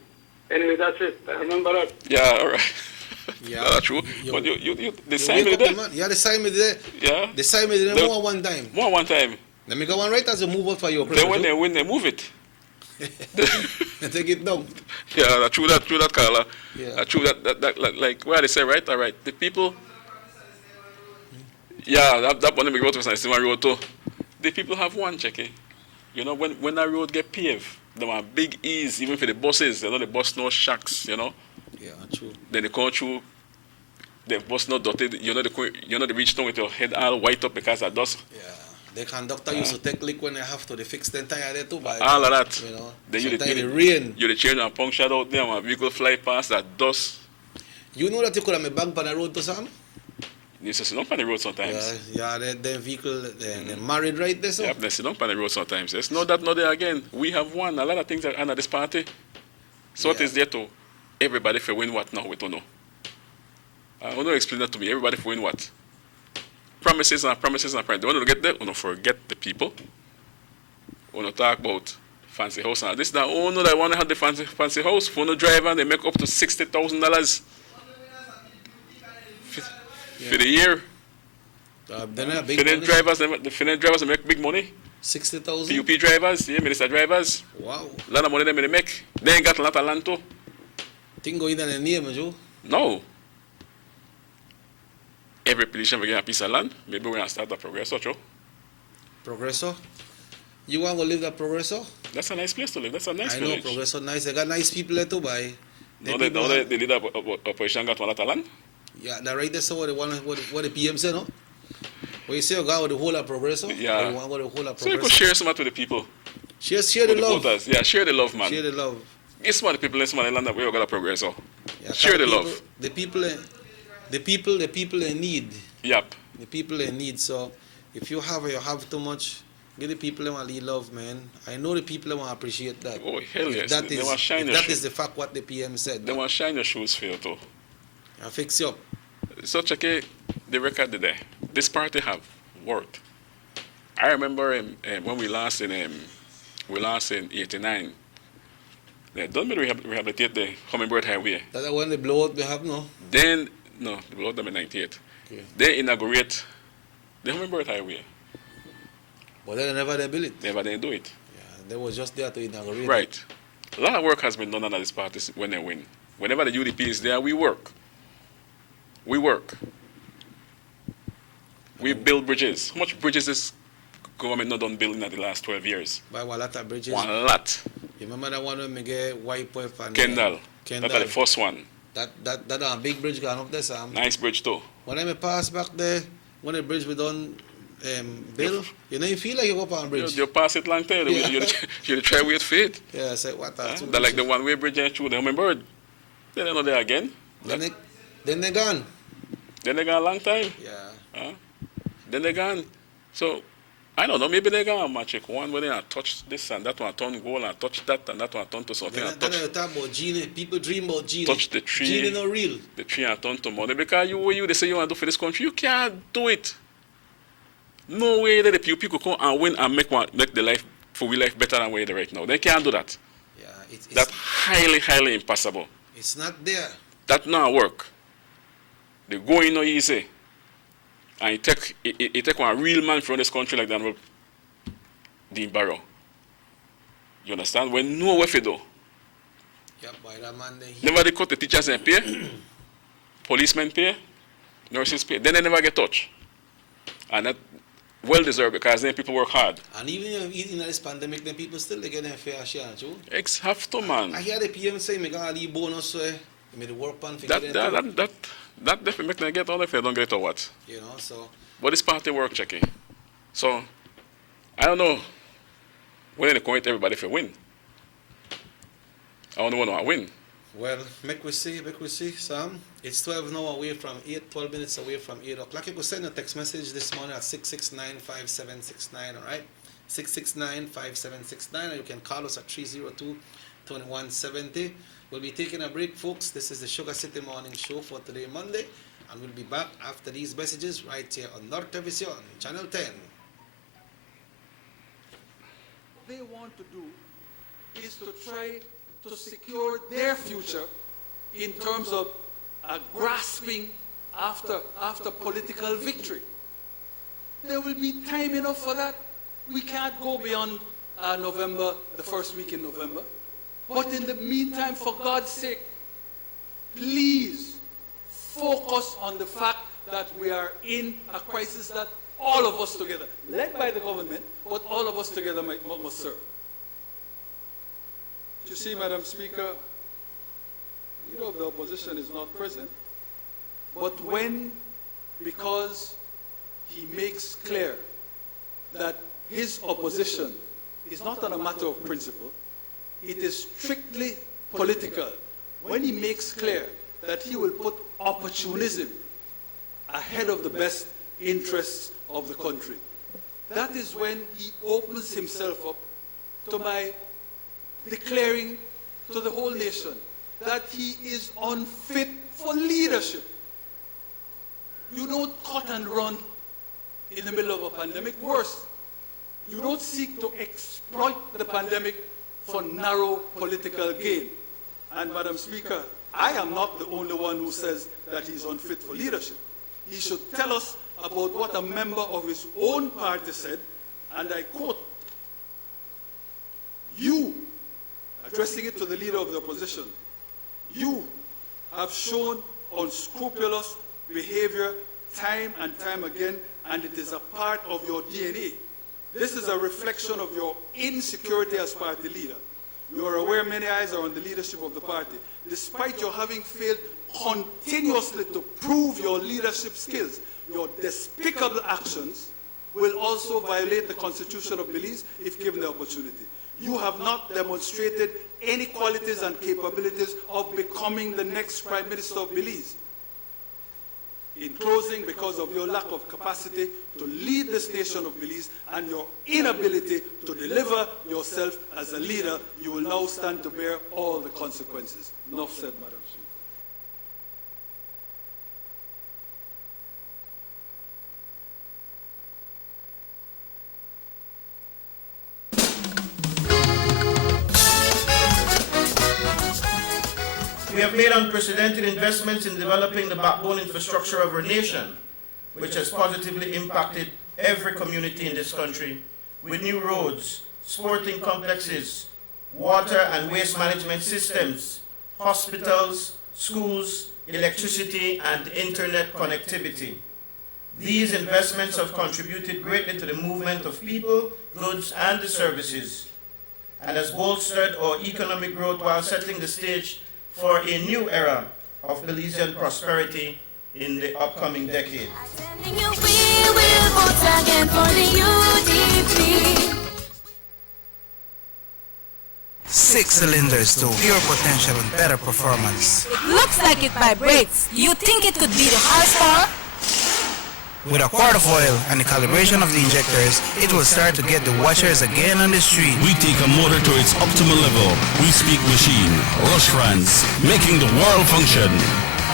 Anyway, that's it. I remember that. Yeah, all right. Yeah, that's true. But you the sign me there? Yeah, the sign me there. Yeah. The sign me there more one time. More one time. Let me go on right as a move out for your Then when they win, they move it. Take it down. Yeah, true that, Carla. Yeah. True that, like, where they say, right? All right. The people, yeah, that one, the road was nice, the road too. The people have one, check. You know, when that road get paved, there are big ease, even for the buses. You know, the bus no shacks, you know. Yeah, true. Then they come through, the bus not dotted. You know, they reach down with your head all white up because of dust. Yeah. The conductor used to take lick when they have to. They fix the tire there too. By All of that. You know. Then sometimes the rain. You the change and punctured out there, and vehicle fly past that dust. You know that you could have a bag on the road to some? You just sit down on the road sometimes. Yeah, the vehicle, they're married right there, so? Yeah, they sit down on the road sometimes. It's not that, not there again. We have won. A lot of things are under this party. So what is there to everybody for win what now? We don't know. I want to explain that to me. Everybody for win what? Promises and promises and promises. They want to get there, we don't forget the people. We don't talk about fancy house and this. That oh no, they want to have the fancy house. For no driver, they make up to $60,000 for the year. The drivers they make big money. 60,000. PUP drivers, yeah, minister drivers. Wow. A lot of money they make. They ain't got a lot of land too. Thing going in the name, Joe? No. Every politician will get a piece of land. Maybe we're going to start a Progresso, Joe. Progresso? You want to live that Progresso? That's a nice place to live. That's a nice I village. know, Progresso nice. They got nice people there to buy. No, the leader of opposition got a lot of land? Yeah, that right there, so what the PM said, no? What you say, you got with the whole of Progresso? Yeah. You want to go with the whole of Progresso? So you could share some with the people. Share the love. Voters. Yeah, share the love, man. Share the love. Give some of the people in some of the land that we all got a Progresso. Yeah, share the love. The people in need. Yep. The people in need. So if you have too much, give the people that want to love, man. I know the people that want to appreciate that. Oh, hell yes. That is the fact what the PM said. They want to shine your shoes for you too. And fix you up. So check the record today. This party have worked. I remember when we lost in 89. They done me rehabilitate the Hummingbird Highway. That's when the blowout we have now? Then, no, the blowout them in 98. Okay. They inaugurate the Hummingbird Highway. But they never built it. Never they do it. Yeah, they was just there to inaugurate. Right. A lot of work has been done under this party when they win. Whenever the UDP is there, we work. We build bridges. How much bridges this government not done building in the last 12 years? By a lot of bridges. One lot. You remember that one when we get wipe off and Kendall. That's the first one. That a big bridge gone up there, Sam. Nice bridge too. When I pass back there, when the bridge we done build, you know you feel like you go up on a bridge. You pass it long time. You try wait for it. Yeah, say what that. They're like the one-way bridge through the Hummingbird. They're not there again. Then they gone. Then they gone a long time. Yeah. Then they gone. So I don't know, maybe they got a magic one where they touch this and that one turn gold and touch that and that one turn to something. Then you talk about genie. People dream about genie. Touch the tree. Genie not real. The tree and turn to money because they say you want to do for this country. You can't do it. No way that the people could come and win and make the life for we life better than where they right now. They can't do that. Yeah, that's highly, highly impossible. It's not there. That not work. They go in no easy. And it take one real man from this country like that, Dean Barrow. You understand? When no way for do. Yeah, boy, that man never they cut the teachers and pay, policemen pay, nurses pay. Then they never get touched. And that well deserved because then people work hard. And even in this pandemic, then people still they get their fair share too. Have to, man. I hear the PM say me gonna leave bonus so me the work pan for that definitely make them get all if they don't get it or what. You know, so. But this party work, Checky. So, I don't know when they commit everybody for win. I only want to win. Well, make we see, Sam. It's 12 now away from 8, 12 minutes away from 8 o'clock. You could send a text message this morning at 669-5769, all right? 669-5769, or you can call us at 302-2170. We'll be taking a break, folks. This is the Sugar City Morning Show for today, Monday. And we'll be back after these messages right here on Norte Vision, Channel 10. What they want to do is to try to secure their future in terms of grasping after political victory. There will be time enough for that. We can't go beyond November, the first week in November. But in the meantime, for God's sake, please focus on the fact that we are in a crisis that all of us together, led by the government, but all of us together must serve. You see, Madam Speaker, leader of the opposition is not present, but when, because he makes clear that his opposition is not on a matter of principle, it is strictly political. When he makes clear that he will put opportunism ahead of the best interests of the country, that is when he opens himself up to my declaring to the whole nation that he is unfit for leadership. You don't cut and run in the middle of a pandemic. Worse, you don't seek to exploit the pandemic for narrow political gain. And Madam Speaker, I am not the only one who says that he's unfit for leadership. He should tell us about what a member of his own party said, and I quote, "You," addressing it to the leader of the opposition, "you have shown unscrupulous behavior time and time again, and it is a part of your DNA. This is a reflection of your insecurity as party leader. You are aware many eyes are on the leadership of the party. Despite your having failed continuously to prove your leadership skills, your despicable actions will also violate the Constitution of Belize if given the opportunity. You have not demonstrated any qualities and capabilities of becoming the next Prime Minister of Belize. In closing, because of your lack of capacity to lead this nation of Belize and your inability to deliver yourself as a leader, you will now stand to bear all the consequences." Enough said, Madam Speaker. We have made unprecedented investments in developing the backbone infrastructure of our nation, which has positively impacted every community in this country, with new roads, sporting complexes, water and waste management systems, hospitals, schools, electricity, and internet connectivity. These investments have contributed greatly to the movement of people, goods, and the services, and has bolstered our economic growth while setting the stage for a new era of Belizean prosperity in the upcoming decade. Six cylinders to pure potential and better performance. It looks like it vibrates. You think it could be the horsepower? With a quart of oil and the calibration of the injectors, it will start to get the watchers again on the street. We take a motor to its optimal level. We speak machine, Rush France, making the world function.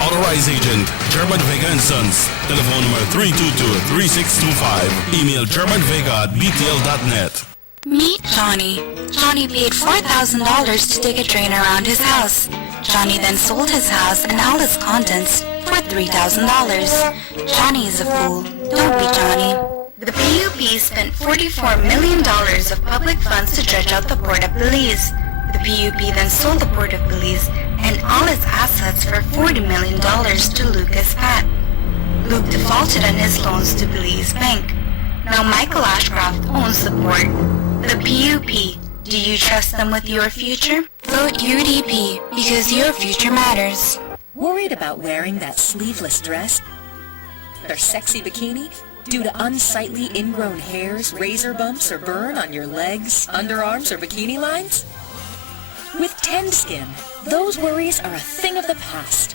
Authorized agent, German Vega & Sons. Telephone number 322-3625. Email germanvega@btl.net. Meet Johnny. Johnny paid $4,000 to take a train around his house. Johnny then sold his house and all its contents for $3,000. Johnny is a fool. Don't be Johnny. The PUP spent $44 million of public funds to dredge out the port of Belize. The PUP then sold the port of Belize and all its assets for $40 million to Lucas Pat. Luke defaulted on his loans to Belize Bank. Now Michael Ashcroft owns the port. The PUP. Do you trust them with your future? Vote UDP because your future matters. Worried about wearing that sleeveless dress or sexy bikini due to unsightly ingrown hairs, razor bumps, or burn on your legs, underarms, or bikini lines? With TenSkin, those worries are a thing of the past.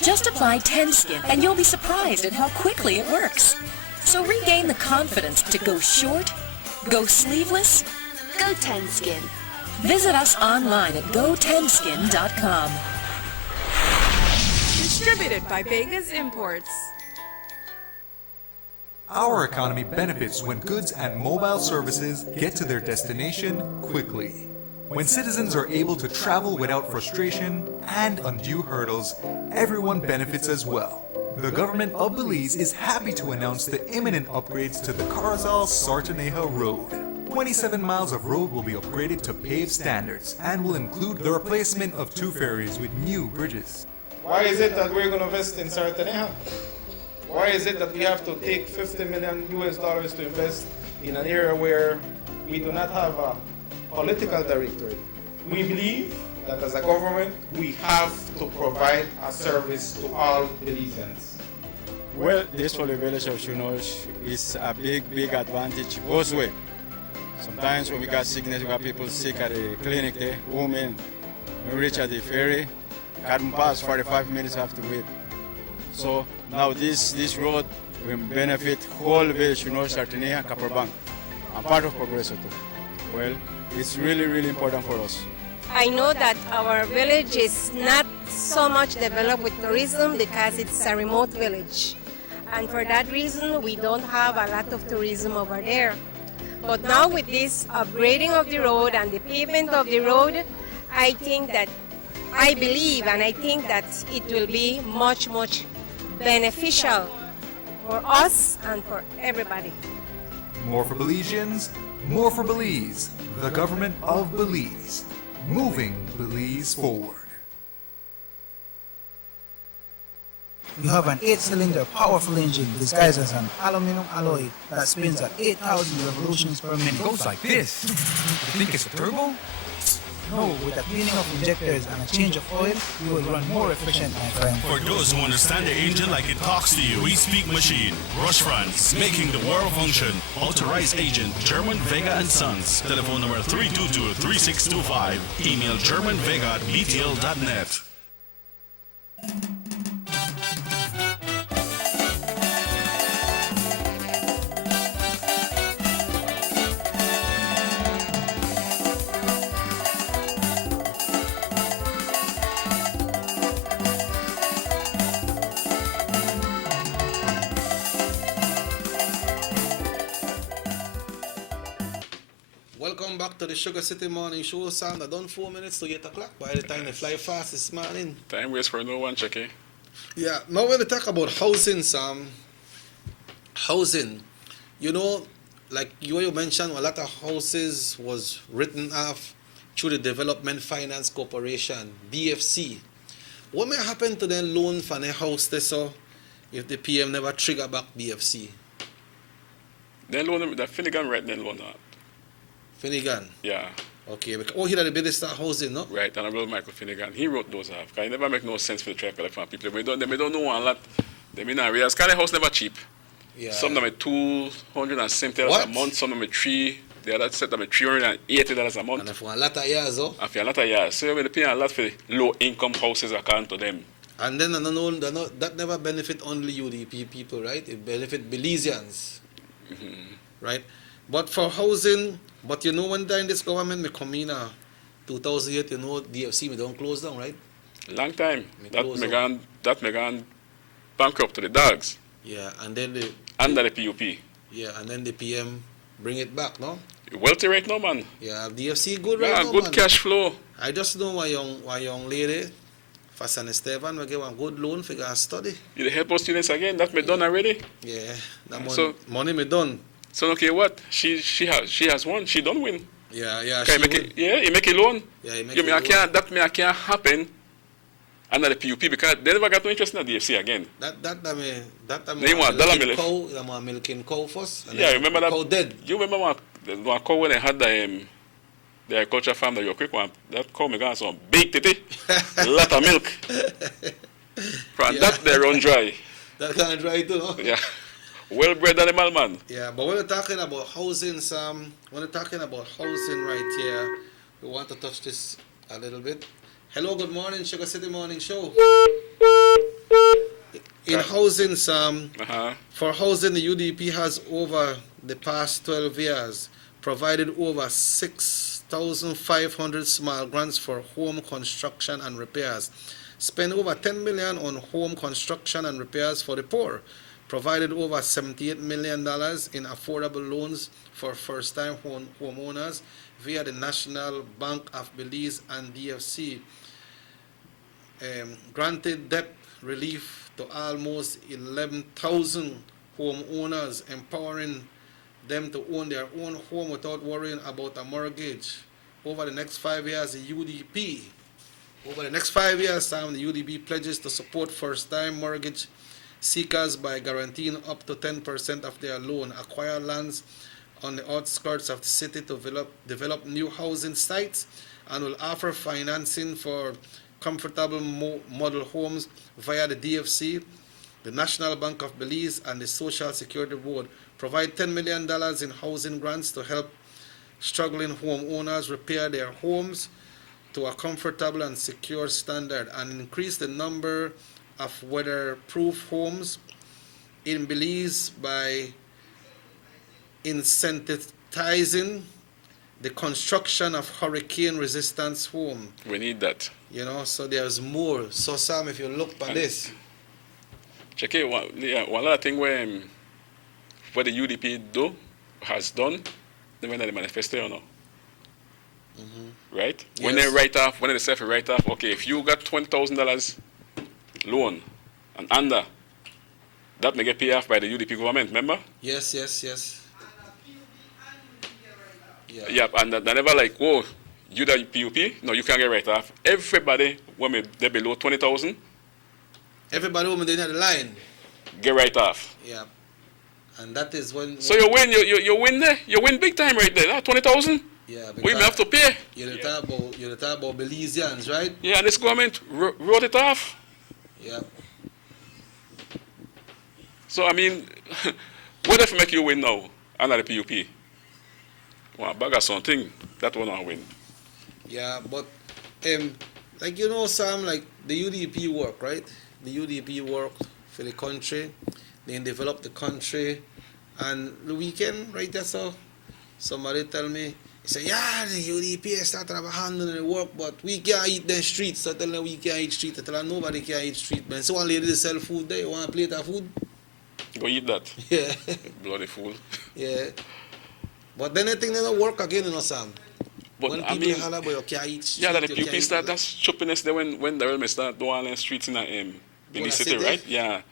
Just apply TenSkin and you'll be surprised at how quickly it works. So regain the confidence to go short, go sleeveless, go TenSkin. Visit us online at gotenskin.com. Distributed by Vegas Imports. Our economy benefits when goods and mobile services get to their destination quickly. When citizens are able to travel without frustration and undue hurdles, everyone benefits as well. The government of Belize is happy to announce the imminent upgrades to the Carazal-Sartaneja Road. 27 miles of road will be upgraded to paved standards and will include the replacement of 2 ferries with new bridges. Why is it that we're going to invest in Sarataneja? Why is it that we have to take $50 million to invest in an area where we do not have a political directorate? We believe that as a government, we have to provide a service to all Belizeans. Well, this for the village of Shunosh is a big advantage both way. Sometimes when we got sickness, we got people sick at the clinic there, women. When we reach at the ferry, can't pass 45 minutes have to wait. So now this road will benefit whole village, Sarataneja and Copperbank. I'm part of Progresso too. Well, it's really important for us. I know that our village is not so much developed with tourism because it's a remote village. And for that reason, we don't have a lot of tourism over there. But now with this upgrading of the road and the pavement of the road, I believe and I think that it will be much beneficial for us and for everybody. More for Belizeans, more for Belize, the government of Belize, moving Belize forward. You have an 8-cylinder powerful engine disguised as an aluminum alloy that spins at 8,000 revolutions per minute. It goes like this. You think it's a turbo? No, with a cleaning of injectors and a change of oil, you will run more efficient, my friend. For those who understand the engine like it talks to you, we speak machine. Rush France, making the world function. Authorized agent, German Vega and Sons. Telephone number 322-3625. Email germanvega@btl.net. Welcome back to the SugarCity Morning Show, Sam. I done 4 minutes to 8 o'clock. By the time they fly fast this morning. Time waits for no one, Checky. Yeah, now when we talk about housing, Sam, housing, you know, like you mentioned, a lot of houses was written off through the Development Finance Corporation, BFC. What may happen to the loan for the house so if the PM never trigger back BFC? Then loan, the Finnegan right then loan out. Finnegan? Yeah. Okay, because he had the biggest housing, no? Right, and I wrote Michael Finnegan. He wrote those off. Because it never make no sense for the traffic collect from people. They don't know a lot. They mean not realize. Because the house never cheap. Yeah. Some of them are $270 a month, some of them are $3. The other set them are $380 a month. And for a lot of years, oh? And for a lot of years. So you're paying a lot for the low income houses according to them. And then that never benefit only UDP people, right? It benefit Belizeans. Right? But for housing, but you know when in this government, me come in 2008, you know, DFC, me don't close down, right? Long time. That me gone bankrupt to the dogs. Yeah, and then under the PUP. Yeah, and then the PM bring it back, no? Wealthy right now, man. Yeah, DFC good right now, good man. cash flow. I just know one young lady, for San Esteban, we get one good loan for her study. You help us students again? That me done already? Yeah, that money me done. So okay, what? She has won. She don't win. Yeah. You make a loan. Yeah, you make a loan. That can't happen under the PUP because they never got no interest in the DFC again. That milking cow first. Yeah, remember that cow dead. You remember one cow when they had the agriculture farm that you quick one? That cow me got some big titty, a lot of milk. From that they run dry. That can dry too, no? Yeah. Well-bred animal, man. Yeah, but when we're talking about housing, Sam, right here, we want to touch this a little bit. Hello, good morning, SugarCity Morning Show. In housing, Sam, for housing, the UDP has over the past 12 years provided over 6,500 small grants for home construction and repairs, spent over $10 million on home construction and repairs for the poor, provided over $78 million in affordable loans for first-time homeowners via the National Bank of Belize and DFC, granted debt relief to almost 11,000 homeowners, empowering them to own their own home without worrying about a mortgage. Over the next 5 years, the UDP Sam, the UDP pledges to support first-time mortgage seekers by guaranteeing up to 10% of their loan, acquire lands on the outskirts of the city to develop new housing sites, and will offer financing for comfortable model homes via the DFC, the National Bank of Belize, and the Social Security Board. Provide $10 million in housing grants to help struggling homeowners repair their homes to a comfortable and secure standard, and increase the number of weatherproof homes in Belize by incentivizing the construction of hurricane-resistant homes. We need that. You know, so there's more. So Sam, if you look at this, check it. One other thing where the UDP has done, they went at the manifesto, you know. Right? Yes. When they write off, when they say write off, okay, if you got $20,000 loan and under, that may get paid off by the UDP government, remember? yes. Yeah, and they never like, oh, you the PUP, no, you can't get write off. Everybody, when they're below 20,000, everybody woman they the line. Get write off. Yeah. And that is when. So you win, you win there. You win big time right there. 20,000. Yeah. We may have to pay. You're the talk about Belizeans, right? Yeah, and this government wrote it off. Yeah. So I mean, what if make you win now under the PUP? Well, bag of something that will not win. Yeah, but like you know, Sam, like the UDP work, right? The UDP worked for the country, then developed the country, and the weekend, right? That's all. Somebody tell me, he say, yeah, the UDP start trabajando in the work, but we can't eat the streets. So I tell them we can't eat street. I tell them nobody can eat street, man. So one lady they sell food there, you want a plate of food? Go eat that. Yeah. Bloody fool. Yeah. But then I think they don't work again, you know, Sam. But when I people mean, holler about you can't eat street, yeah, that the you PUP can't eat start, that's choppiness there when the realm start doing the streets in the city, right? Yeah.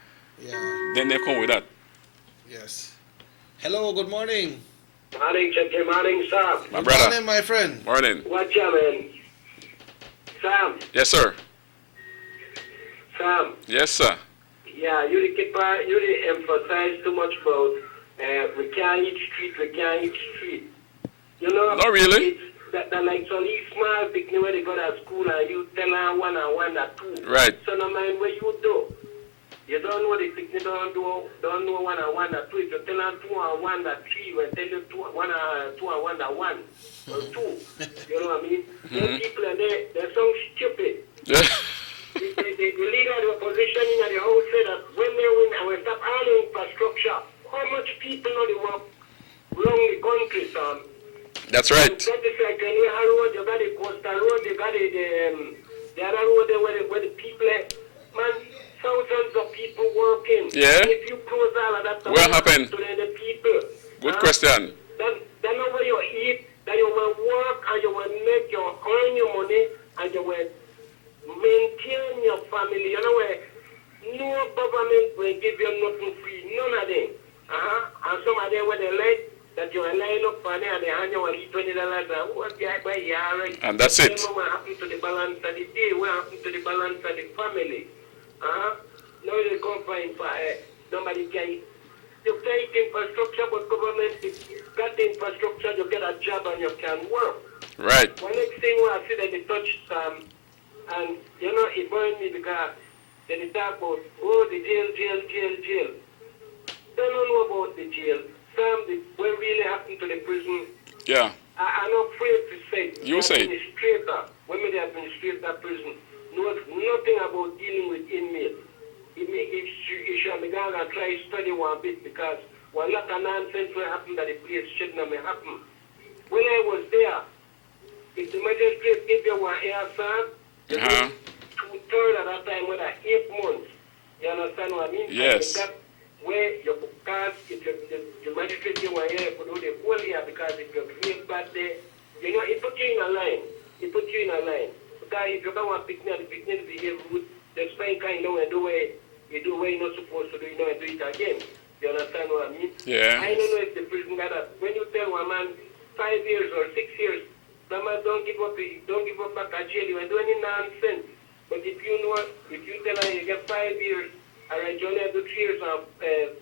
Yeah. Then they come with that. Yes. Hello, good morning. Morning, Good morning, Sam. My brother. Morning, my friend. Morning. What's up, man? Sam. Yes, sir. Sam. Yes, sir. Yeah, you emphasize too much about we can't eat street. You know? Not really. It's that like some small picnic where they go to school and you tell them one and one and two. Right. So no mind what you do. You don't know the picnic don't know one and one and two. If you tell them two and one and three, we tell you two and one and one or two. You know what I mean? Those people are there, they're so stupid. Yeah. The leader of the opposition in the house said that when they win and we stop all the infrastructure, how much people know they work along the country, Sam? That's right. You got this like a new road, you got the coastal road, you got the other road there where the people, man, thousands of people working. Yeah. And if you close all of that, What happened? to the people? Good question. Then over you eat, that you will work and you will make your earn your money and you will maintain your family. You know where no government will give you nothing free, none of them. And some of them where they like that you are line up for there and they hand you $20 and what right? And that's it. What happened to the balance of the day? What happened to the balance of the family? Now they come find for nobody can. You take infrastructure, but government got the infrastructure, you get a job and you can work. Right. One next thing I see that they touch and you know it burned me because then they talk about the jail. They don't know about the jail. What really happened to the prison? Yeah. I'm not afraid to say. You say. Women the administrator prison knows nothing about dealing with inmates. If you should be going and try to study one bit because one lot of nonsense will happen that the place should not happen. When I was there, if the magistrate gave you one air, Sam, 2/3 of that time with 8 months. You understand what I mean? Yes. Where you can't, if the magistrate you want here, put the whole year because if you behave bad there, you know, it put you in a line. Because if you don't want picnic, the picnic behave good, the spine kind of do where you do where you're not supposed to do, you know, and do it again. You understand what I mean? Yeah. I don't know if the prison got a 5 years or 6 years. Don't give up back at jail. You ain't doing any nonsense. But if you tell her you get 5 years, all right, you only have to 3 years and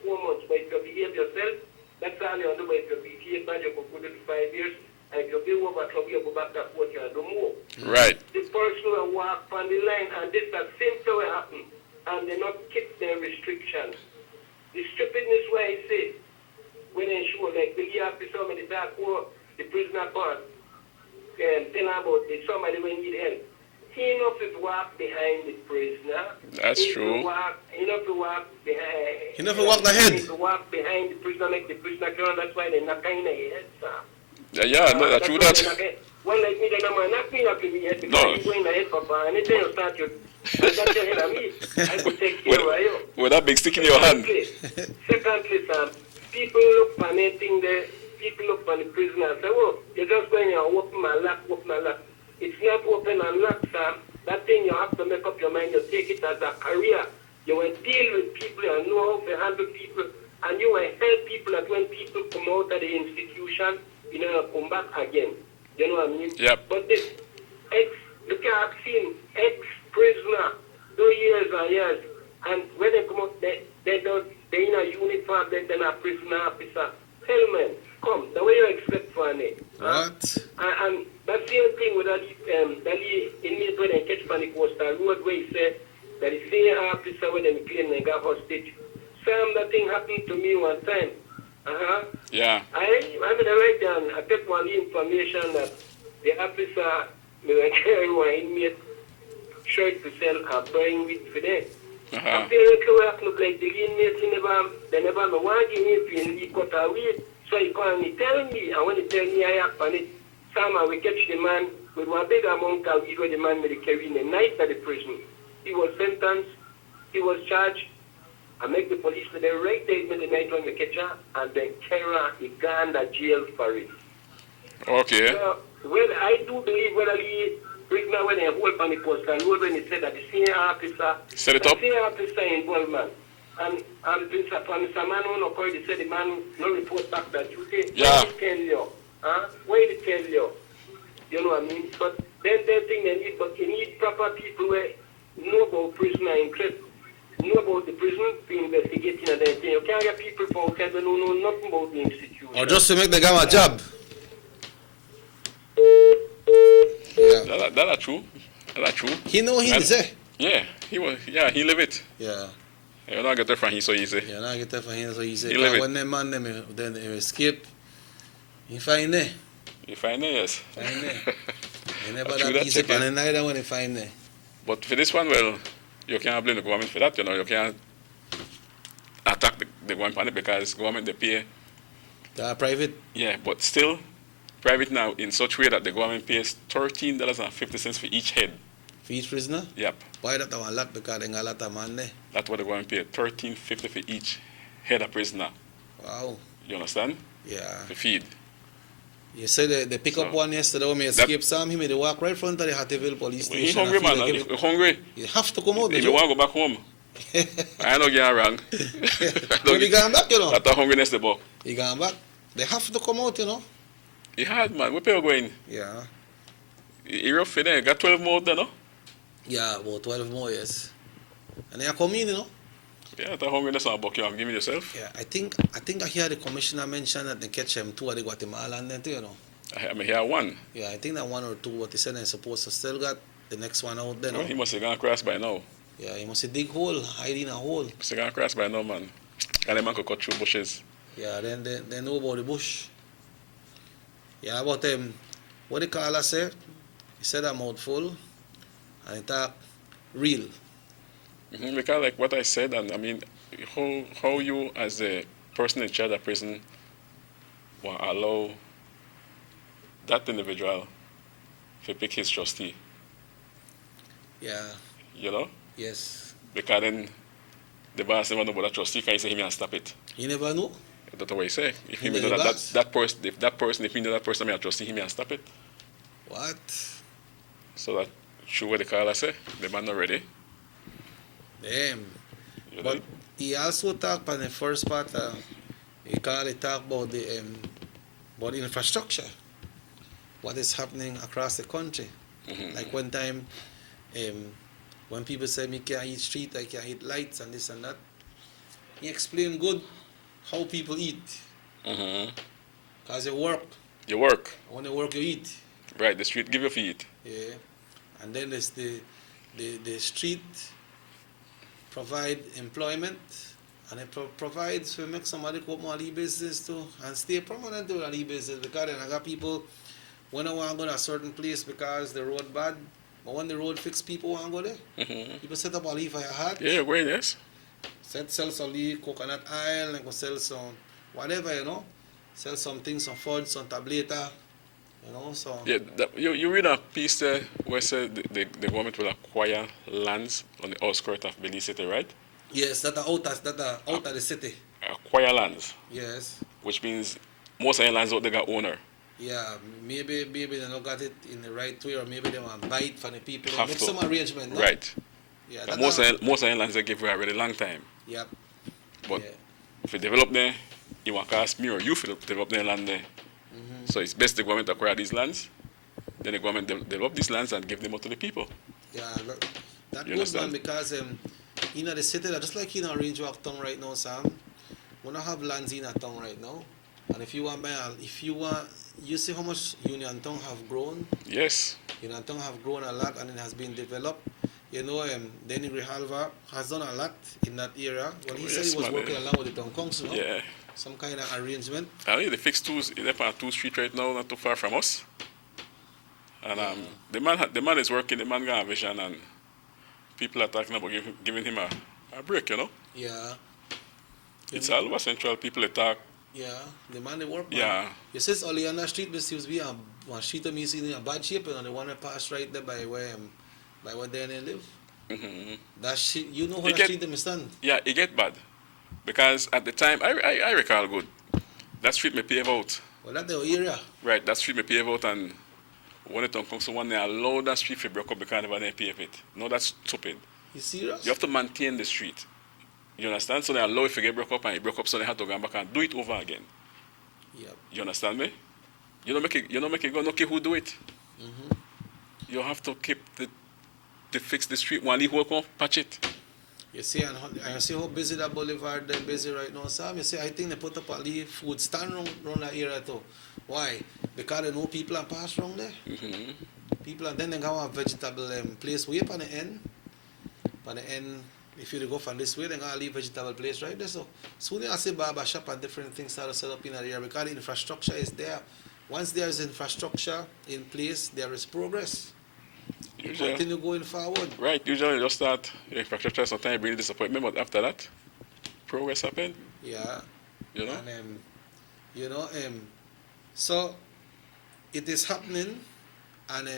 4 months, but if you behave yourself, that's all you do. But if you behave bad, you can put it to 5 years. And if you give over trouble, you go back to court, you do more. Right. The person will walk on the line, and this that same thing will happen. And they not keep their restrictions. The stupidness where I say, when they show, like the officer, the dark war, the prisoner part, tell about it, somebody when need help. He enough to walk behind the prisoner. That's true. He enough to walk behind. He enough to walk ahead. He to walk behind the prisoner, make the prisoner turn. That's why they're not kind of head, sir. Yeah, no, that's true. That. Well, like me, they're not me up in the head because you're going ahead, Papa, and then you start your. That's your head of me. I could take care of you. With that big stick in your hand. Secondly, sir, people look for anything there. People look for the prisoner and say, oh, you're just going to open my lap. It's not open and lock, sir. That thing you have to make up your mind. You take it as a career. You will deal with people and know how to handle people. And you will help people that when people come out of the institution, you know, come back again. You know what I mean? Yep. But this look at I've seen ex-prisoner do years and years. And when they come out, they're in a uniform, they're a prisoner officer. Hell, man, come, the way you expect for it. What? And that's the same thing with that inmate when they catch on the coastal road where he said that the same officer when they claim they got hostage. Sam, that thing happened to me one time. Yeah. I'm right down. I kept one information that the officer will carry one inmate shirt to sell and buying weed for them. Apparently, we look like the inmates they never know why give me and he cut a weed. So he called me, tell me, and when he tell me I act on it, somehow we catch the man with one big amount of weed where the man will carry in the night at the prison. He was sentenced, he was charged. I make the police for the right day in the night when we catch her, and then carry her in Uganda jail for it. Okay. So, well, I do believe whether he prisoner when they hold on the post and when he said that the senior officer set it up. The senior officer involvement. And Mr. Manu no call, he said the man no report back that you say, yeah. Why tell you? Why did tell you? You know what I mean? But then they think they need, but you need proper people where know about prisoner interest, know about the prison, be investigating and everything. You can't get people from outside who don't know nothing about the institution. Or just to make the guy a job. Yeah. That's true. That's true. He know he is there. Yeah, he was. Yeah, he live it. Yeah. You're not get there from him so easy. You're not get there from him so easy. He live it. When them man them then they escape, he find there. He find there, yes. Find there. He never that easy pan neither when he find there. But for this one, well, you can't blame the government for that. You know, you can't attack the government because government they pay. They are private. Yeah, but still private now in such way that the government pays $13.50 for each head. For each prisoner? Yep. Why that one lot? Because they got a lot of man there. That's what the government pay, $13.50 for each head of prisoner. Wow. You understand? Yeah. To feed. You said they pick up one yesterday when he escaped Sam. He made the walk right in front of the Hattieville police station. He's hungry, man. He's hungry. You have to come out. If you want to go back home. I know you're wrong. But he gone back, you know. That's the hungriness the book. He gone back. They have to come out, you know. He had, man. Where people going? Yeah. He rough for them. Got 12 more there, no? Yeah, about 12 more, yes. And they are coming, you know. Yeah, the hungriness on book you have given yourself. Yeah, I think I hear the commissioner mention that they catch them two of the Guatemalan then too, you know. I mean, hear one. Yeah, I think that one or two what he said they're supposed to still got the next one out there. Well, No? he must have gone across by now. Yeah, he must have dig hole, hide in a hole. He must have gone across by now, man. And the man could cut through bushes. Yeah, then they know about the bush. Yeah, about what the caller said. He said a mouthful and he talk real. Because like what I said, and I mean, how you as the person in charge of prison will allow that individual to pick his trustee. Yeah. You know? Yes. Because then the boss never know about that trustee, can he say he may stop it. You never know? That's what he say. If he know know the that person, if he know that person may a trustee, he may stop it. What? So that true what the caller say, the man not ready. Damn. You But know? he also talked on the first part, he talk about the infrastructure. what is happening across the country. Like one time, when people say me can't eat street, I can't eat lights and this and that, he explained good how people eat. Because you work. You work. When you work, you eat. Right, the street give you feed. Yeah. And then there's the street provide employment, and it provides to make somebody go more leave business too and stay permanent to leave business, because then I got people when I want to go to a certain place because the road bad, but when the road fix, people want to go there. People set up a leaf for your hat. Yeah, great, yes. Sell some leaf, coconut oil, and go sell some whatever, you know. Sell some things, some food, some tableta, you know. So yeah, you read a piece there where it said the government will acquire lands on the outskirts of Belize City, right? yes, that are out of the city. Acquire lands. Yes. Which means most of the lands out there got owner. Yeah, maybe they don't got it in the right way, or maybe they want to buy it from the people. Have Make to. some arrangement, no? Right. Yeah, But most of the lands they give away already long time. Yep. But if you develop there, you want to cost me or you for develop their land there. So it's best the government acquire these lands, then the government develop these lands and give them out to the people. Yeah, that You good man, understand? because in the city, just like in Orange Walk town right now, Sam, we don't have lands in a town right now. And if you want, you see how much Union Town have grown? Yes. Union Town have grown a lot, and it has been developed. You know, Denny Grijalva has done a lot in that area. Well, he said he was working along with the town council, no? Yeah. Some kind of arrangement. I mean, they fixed they're on 2 Street right now, not too far from us. And the man is working, the man got a vision, and people are talking about giving him a break, you know? Yeah. It's all over Central, people attack. Yeah, the man they work. Man. Yeah. You says only on that street, there seems to be one street of me in a bad shape, and the one that passed right there by where they live. That shit, you know how that street them stand. Yeah, it get bad. Because at the time, I recall good, that street may pave out. Well, that's the area. Right, that street may pave out, and when the town council one they allow that street to break up because they never pave it. No, that's stupid. You serious? You have to maintain the street. You understand? So they allow it to get broke up, and it broke up, so they have to go back and do it over again. Yep. You understand me? You don't make it go, no care who do it. You have to keep to fix the street. One leave work on, patch it. You see, and you see how busy that boulevard they're busy right now, Sam. You see, I think they put up a leaf food stand around that area too. Why? Because they know people are pass around there. People, and then they go a vegetable place way up on the end. On the end, if you go from this way, they're going to leave vegetable place right there. So soon as you see barber shop and different things start to set up in the area, because the infrastructure is there. Once there is infrastructure in place, there is progress. Usually, continue going forward. Right, usually just start infrastructure, sometimes bring disappointment, but after that, progress happen. Yeah. You know? And, so it is happening, and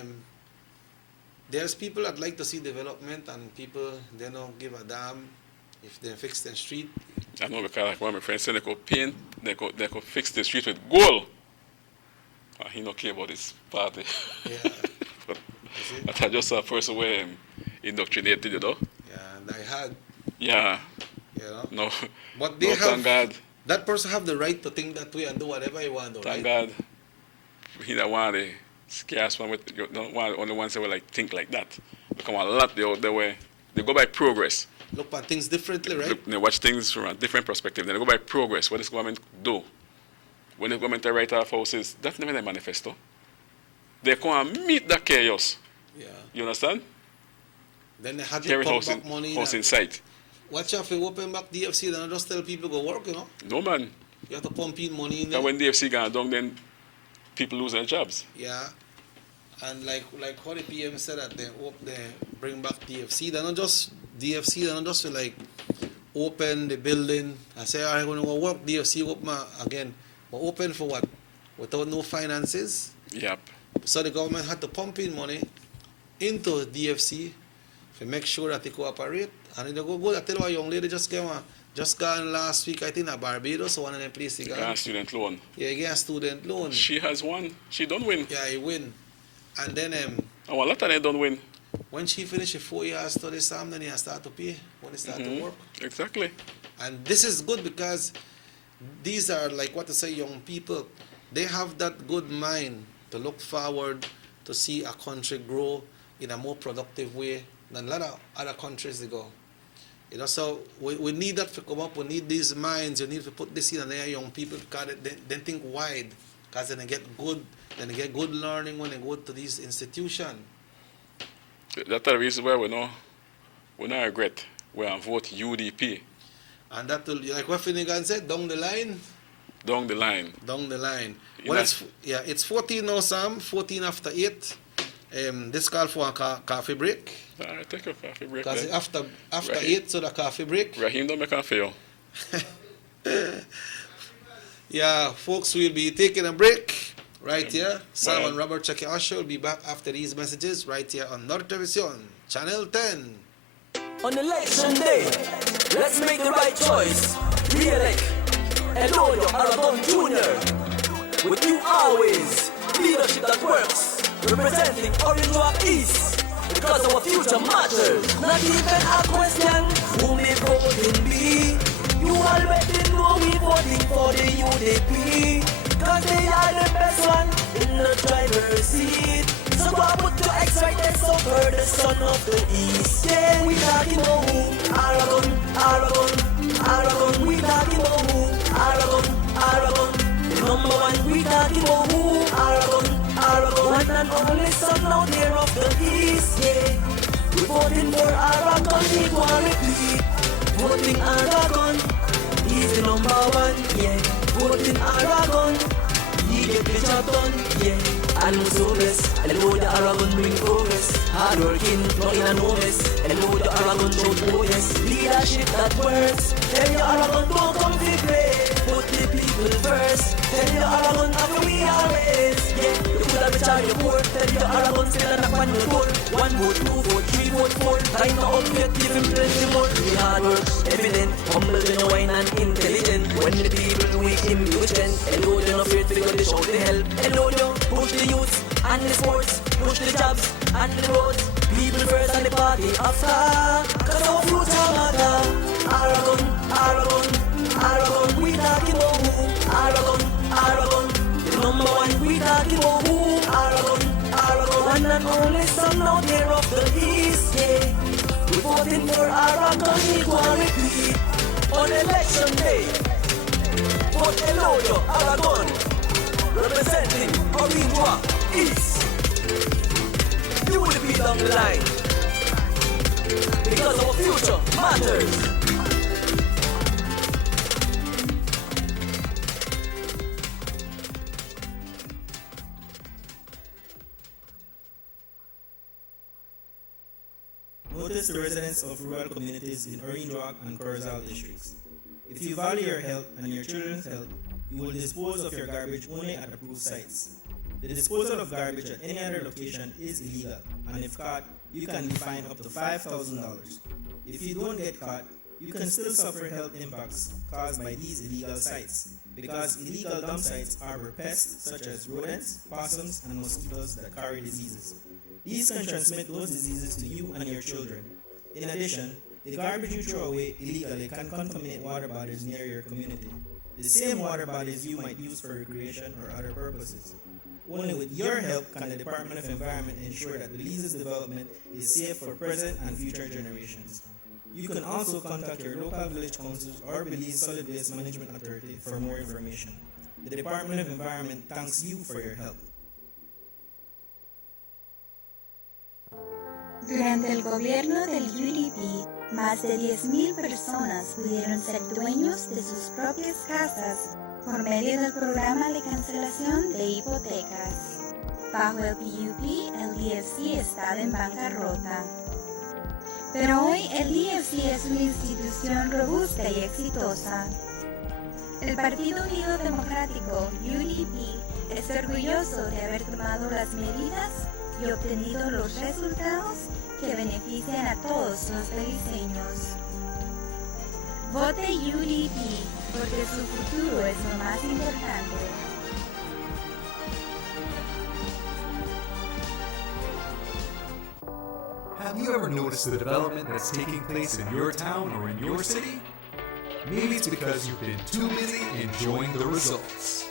there's people that like to see development, and people, they don't give a damn if they fix the street. I know, because like one of my friends said they could paint, they could fix the street with gold. He don't care about his party. Yeah. But I just saw a person where indoctrinated, you know? Yeah, and I had. Yeah. You know? No. But they no, have, thank God. That person have the right to think that way and do whatever he want to, Thank right? God. He don't want the scarce one with, you don't want only ones that will like think like that. Become a lot the way. They go by progress. Look at things differently, right? They watch things from a different perspective. Then they go by progress. What does government do? When the government write off houses, that's never their manifesto. They come and meet that chaos. Yeah. You understand? Then they have to Carry pump back money. house in sight. Watch out if you open back DFC, then I just tell people go work, you know? No, man. You have to pump in money in there. And when DFC gone down, then people lose their jobs. Yeah. And like how the PM said that they bring back DFC. They're not just DFC, they're not just to like open the building and say, all right, we're going to go work DFC open again. But open for what? Without no finances? Yep. So the government had to pump in money into DFC to make sure that they cooperate. And they go good. I tell you, a young lady just gone last week, I think, at Barbados, or one of them places. She got a student loan. Yeah, he got a student loan. She has won. She don't win. Yeah, he win. And then a lot of them don't win. When she finished a 4-year study, Sam, then he has start to pay when he start to work. Exactly. And this is good because these are like what to say, young people. They have that good mind to look forward to see a country grow in a more productive way than a lot of other countries they go. You know, so we need that to come up. We need these minds. You need to put this in their young people because they think wide, because then they get good learning when they go to these institutions. That's the reason why we not regret we vote UDP. And that will, like what Finnegan said, down the line. Down the line. Down the line. Well, it's 14 now, Sam. 14 after 8. This call for a coffee break. I take a coffee break. Because after 8, so the coffee break. Raheem don't make coffee. Yeah, folks, we'll be taking a break right here. Sam and Robert Chucky Usher will be back after these messages right here on North Television, Channel 10. On election day, let's make the right choice. Re-elect Elodio Aragon Jr. With you always, leadership that works, representing Orange Walk East. Because our future matters. Not even a question who may voting be. You already know we voting for the UDP. Cause they are the best one in the driver's seat. So go and put your X right there, so for the son of the East. Yeah, we talking about who? Aragon, Aragon, Aragon. We talking about who? Aragon, Aragon. The number one, we talking about who? Aragon, Aragon. One and only son out there of the East. Yeah, we voting for Aragon, we go and repeat. Voting Aragon, he's the number one. Yeah, voting Aragon, he get the job done. Yeah. And so blessed, and know the Aragon bring progress. Hard working, not in a novice. And know the Aragon show progress. Leadership that works. Tell your Aragon don't come to play. Put the people first. Tell your Aragon after we always. Yeah, you could have a child your board. Tell your Aragon still an upon your goal. 1 vote, 2 vote, 3 vote, 4. Time to upgrade, give him plenty more. The hard work, evident, humble, genuine and intelligent. When the people we him do strength. And know they're not afraid to go to show the help. And know you push the youth and the sports, push the jobs and the roads. People first and the party after. Cause our future matter. Aragon, Aragon, Aragon. We talking about who? Aragon, Aragon. The number one, we talking about who? Aragon, Aragon. One and only son out there of the East. Yeah, we voting for Aragon, we go and repeat. On election day, vote Elodio Aragon, representing Orange Walk East. You will be down the line because our future matters. Notice the residents of rural communities in Orange Walk and Corozal districts. If you value your health and your children's health, you will dispose of your garbage only at approved sites. The disposal of garbage at any other location is illegal, and if caught, you can be fined up to $5,000. If you don't get caught, you can still suffer health impacts caused by these illegal sites, because illegal dump sites harbor pests such as rodents, possums, and mosquitoes that carry diseases. These can transmit those diseases to you and your children. In addition, the garbage you throw away illegally can contaminate water bodies near your community. The same water bodies you might use for recreation or other purposes. Only with your help can the Department of Environment ensure that Belize's development is safe for present and future generations. You can also contact your local village councils or Belize Solid Waste Management Authority for more information. The Department of Environment thanks you for your help. Durante el gobierno del UDP, más de 10,000 personas pudieron ser dueños de sus propias casas por medio del programa de cancelación de hipotecas. Bajo el PUP, el DFC estaba en bancarrota. Pero hoy el DFC es una institución robusta y exitosa. El Partido Unido Democrático, UDP, es orgulloso de haber tomado las medidas y obtenido los resultados que benefician a todos los beliceños. Vote UDP, porque su futuro es lo más importante. Have you ever noticed the development that's taking place in your town or in your city? Maybe it's because you've been too busy enjoying the results.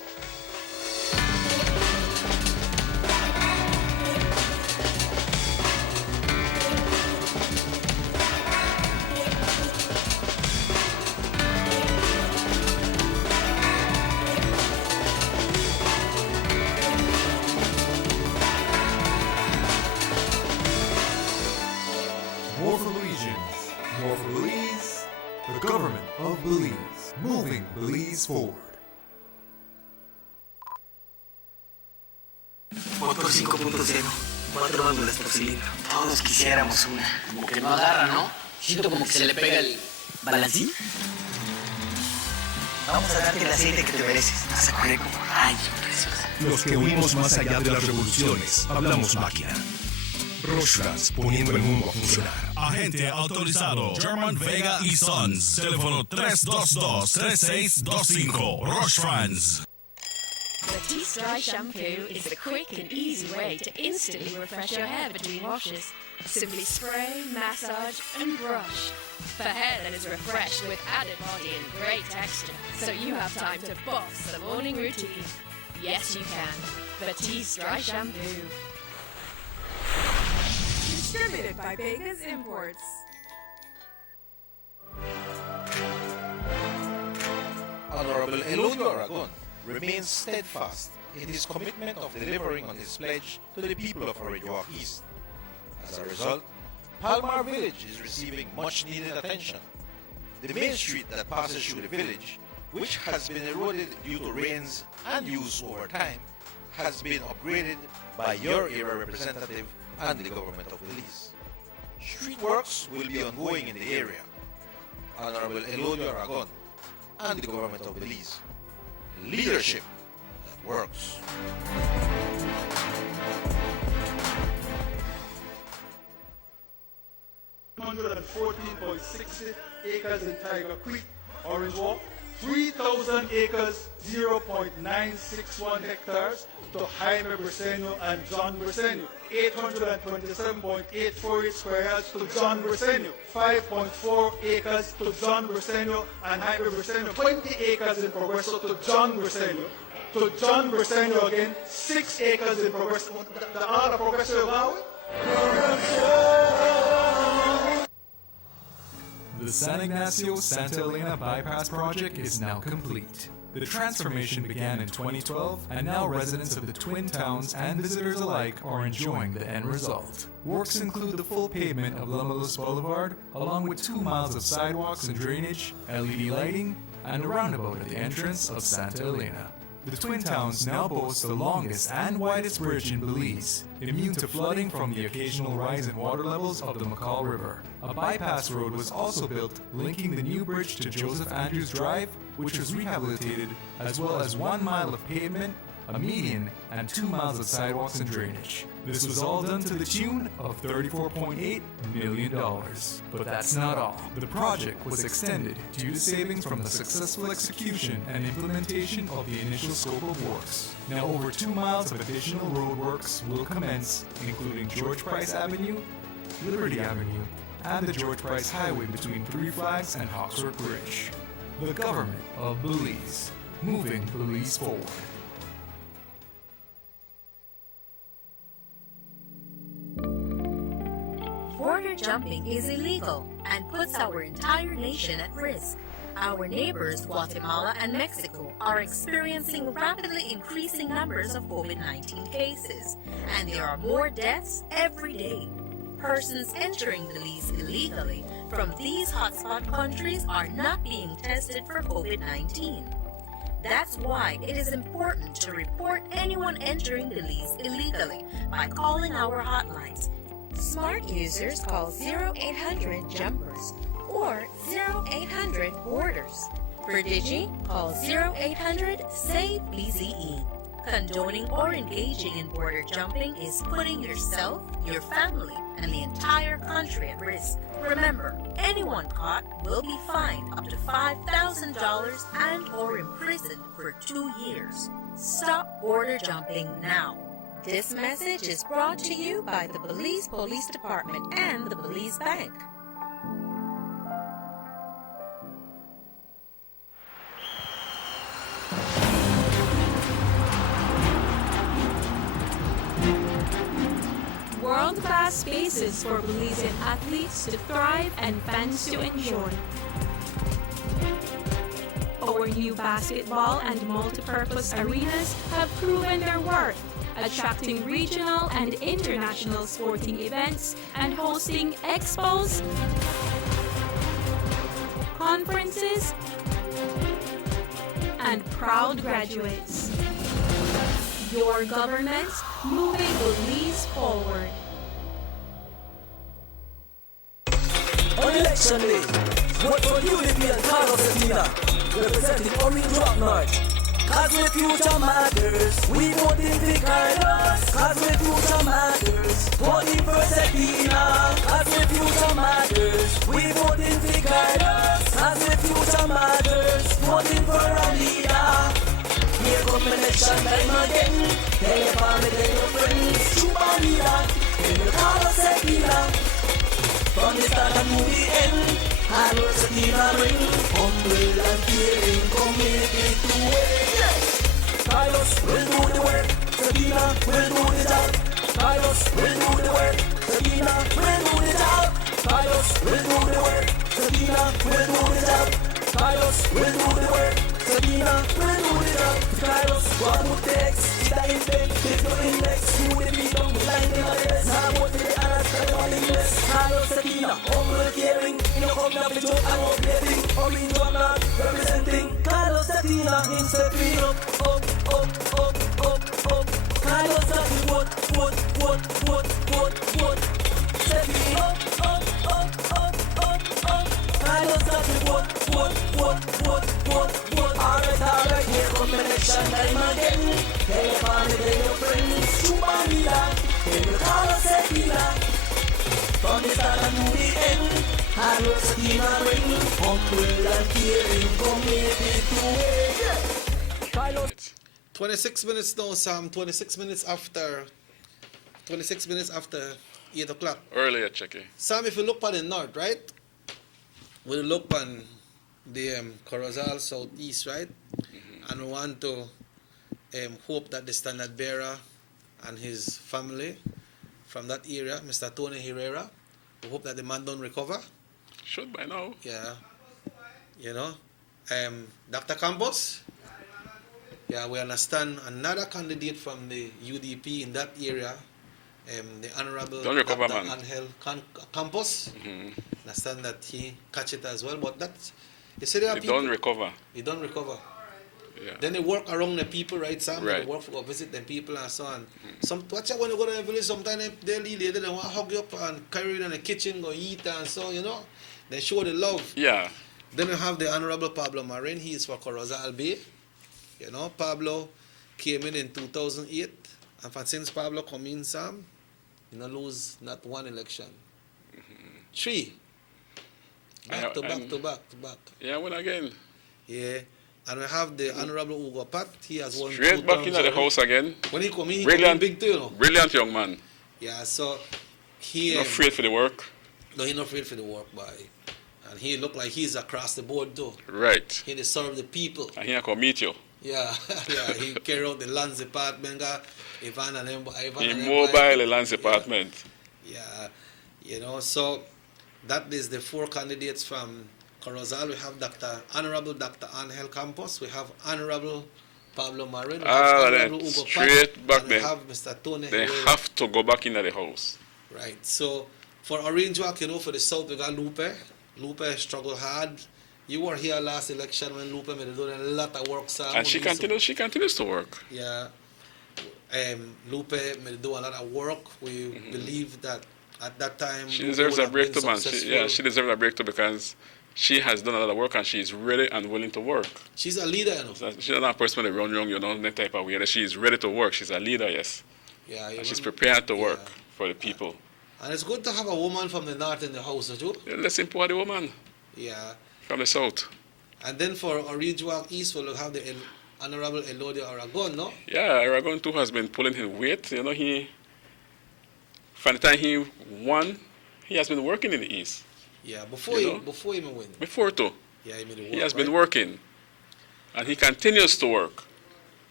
forward. Motor 5.0, 4 válvulas por cilindro. Todos quisiéramos una. Como que no agarra, ¿no? Siento como que se le pega el balancín. Vamos a darte el aceite que te mereces. Vas a correr como rayo, preciosa. Los que huimos más allá de las revoluciones, hablamos máquina. Rostras, poniendo el mundo a funcionar. Agente autorizado, German Vega y Sons. Teléfono 322-3625. Rostrans. Batiste Dry Shampoo is the quick and easy way to instantly refresh your hair between washes. Simply spray, massage, and brush. For hair that is refreshed with added body and great texture, so you have time to boss the morning routine. Yes, you can. Batiste Dry Shampoo. Distributed by Vegas Imports. Honorable Elodio Aragon remains steadfast in his commitment of delivering on his pledge to the people of Orinduak East. As a result, Palmar Village is receiving much needed attention. The main street that passes through the village, which has been eroded due to rains and use over time, has been upgraded by your area representative and the government of Belize. Street works will be ongoing in the area. Honorable Elodio Aragon and the government of Belize. Leadership that works. 114.60 acres in Tiger Creek, Orange Walk, 3,000 acres, 0.961 hectares to Jaime Briceño and John Briceño, 827.848 square yards to John Briceño, 5.4 acres to John Briceño and Jaime Briceño, 20 acres in Progreso to John Briceño, to John Briceño again, 6 acres in Progreso, the other Progreso Valley. The San Ignacio-Santa Elena Bypass Project is now complete. The transformation began in 2012, and now residents of the Twin Towns and visitors alike are enjoying the end result. Works include the full pavement of Lumulus Boulevard, along with 2 miles of sidewalks and drainage, LED lighting, and a roundabout at the entrance of Santa Elena. The Twin Towns now boast the longest and widest bridge in Belize, immune to flooding from the occasional rise in water levels of the McCall River. A bypass road was also built, linking the new bridge to Joseph Andrews Drive, which was rehabilitated, as well as 1 mile of pavement, a median, and 2 miles of sidewalks and drainage. This was all done to the tune of $34.8 million. But that's not all. The project was extended due to savings from the successful execution and implementation of the initial scope of works. Now over 2 miles of additional roadworks will commence, including George Price Avenue, Liberty Avenue, and the George Price Highway between Three Flags and Hawksworth Bridge. The government of Belize, moving Belize forward. Border jumping is illegal and puts our entire nation at risk. Our neighbors, Guatemala and Mexico, are experiencing rapidly increasing numbers of COVID-19 cases, and there are more deaths every day. Persons entering Belize illegally from these hotspot countries are not being tested for COVID-19. That's why it is important to report anyone entering Belize illegally by calling our hotlines. Smart users call 0800-JUMPERS or 0800-BORDERS. For Digi, call 0800-SAVE-BZE. Condoning or engaging in border jumping is putting yourself, your family, and the entire country at risk. Remember, anyone caught will be fined up to $5,000 and or imprisoned for 2 years. Stop border jumping now. This message is brought to you by the Belize Police Department and the Belize Bank. World-class spaces for Belizean athletes to thrive and fans to enjoy. Our new basketball and multi-purpose arenas have proven their worth, attracting regional and international sporting events and hosting expos, conferences, and proud graduates. Your government moving Belize forward. On election day, vote for unity and Carlos Athena, representing Orange Rock North. Cause the future matters, we voting for Carlos. Cause the future matters, voting for Athena. Cause the future matters, we voting for Carlos. Cause the future matters, voting for a leader. Here come election time again. Tell your family, tell your friends, super leader. Tell your Carlos Athena. From the start and to the end, Carlos Athena ring. Humble and caring, committed to it. Carlos will do the work, Athena will do the job. Carlos will do the work, Athena will do the job. Carlos will do the work, Athena will do the job. Carlos will do the work, Athena will do the job. Carlos, what would text? Kita index, kita index. You will be done with line in the rest. Now what the others are calling this. Carlos Athena, humble caring. You know come down with joke and updating. Orange Rock North representing. Carlos Athena himself feel up. Carlos Athena, what. Set me up. Carlos Athena, what. Alright, here come election time again. Tell your family, tell your friends, super leader. Tell your Carlos Athena. From the start and to the end, Carlos Athena ring. Humble and caring, committed to it. Carlos. 26 minutes now, Sam. 26 minutes after 8 o'clock. Earlier, Checky. Sam, if you look on the north, right? We look on the Corozal southeast, right? Mm-hmm. And we want to hope that the standard bearer and his family from that area, Mr. Tony Herrera, we hope that the man don't recover. Should by now. Yeah. You know, Dr. Campos. Yeah, we understand another candidate from the UDP in that area, the Honorable Dr. Angel Campos. Mm-hmm. Understand that he catch it as well, but that's you see there are people. Don't recover. He don't recover. Yeah. Then they work around the people, right, Sam? Right. They work for visit them people and so on. Mm-hmm. Watch out when you go to the village, sometimes they want to hug you up and carry you in the kitchen, go eat and so, you know. They show the love. Yeah. Then we have the Honorable Pablo Marin. He is for Corozal Bay. You know, Pablo came in 2008, and since Pablo come in, Sam, you know, lose not one election. Mm-hmm. 3. Back to back. Yeah, win again. Yeah, and we have the Honorable Ugo Pat. He has won straight 2 back terms into the house again. When he come in, brilliant, big too, you know. Brilliant young man. Yeah, so he not afraid for the work. No, he's not afraid for the work, boy. And he look like he's across the board too. Right. He serve the people. And he can meet you. Yeah, yeah. He carry out the lands department, Ivan and them. He mobile the lands department. Yeah, you know. So that is the 4 candidates from Corozal. We have Honorable Dr. Angel Campos. We have Honorable Pablo Marin. Then straight back and then. We have Mr. Tony. They have to go back into the house. Right. So for Orange Walk, you know, for the South, we got Lupe. Lupe struggled hard. You were here last election when Lupe made a lot of work, Sam. And she continues to work. Yeah. Lupe made do a lot of work. We believe that at that time she deserves a break too, man. She deserves a break too because she has done a lot of work and she's ready and willing to work. She's a leader, you know. She's not a person that run young, you know, that type of way. She's ready to work. She's a leader, yes. Yeah. And she's prepared to work for the people. And it's good to have a woman from the north in the house, too. Yeah, let's import the woman. Yeah. From the south. And then for Orange Walk East, we'll have the Honorable Elodia Aragon, no? Yeah, Aragon too has been pulling his weight. You know, from the time he won, he has been working in the East. Yeah, before he win. Before too. Yeah, he has been working. And he continues to work.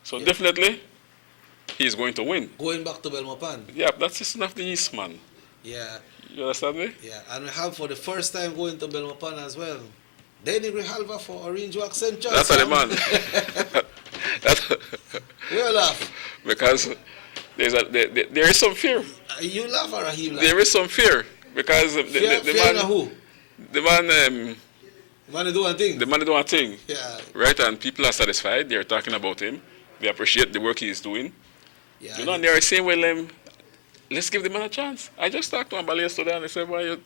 So definitely, he's going to win. Going back to Belmopan. Yeah, that's the son of the East, man. Yeah. You understand me? Yeah, and we have for the first time going to Belmopan as well. Danny Grijalva for Orange Walk Central. That's the man. You laugh. Because there is some fear. You laugh or he laugh? There is some fear. Because fear the man... who? The man... The man do one thing. The man do one thing. Yeah. Right, and people are satisfied. They're talking about him. They appreciate the work he's doing. Yeah, you know, and they're saying, well, let's give the man a chance. I just talked to him about yesterday, and he said, well,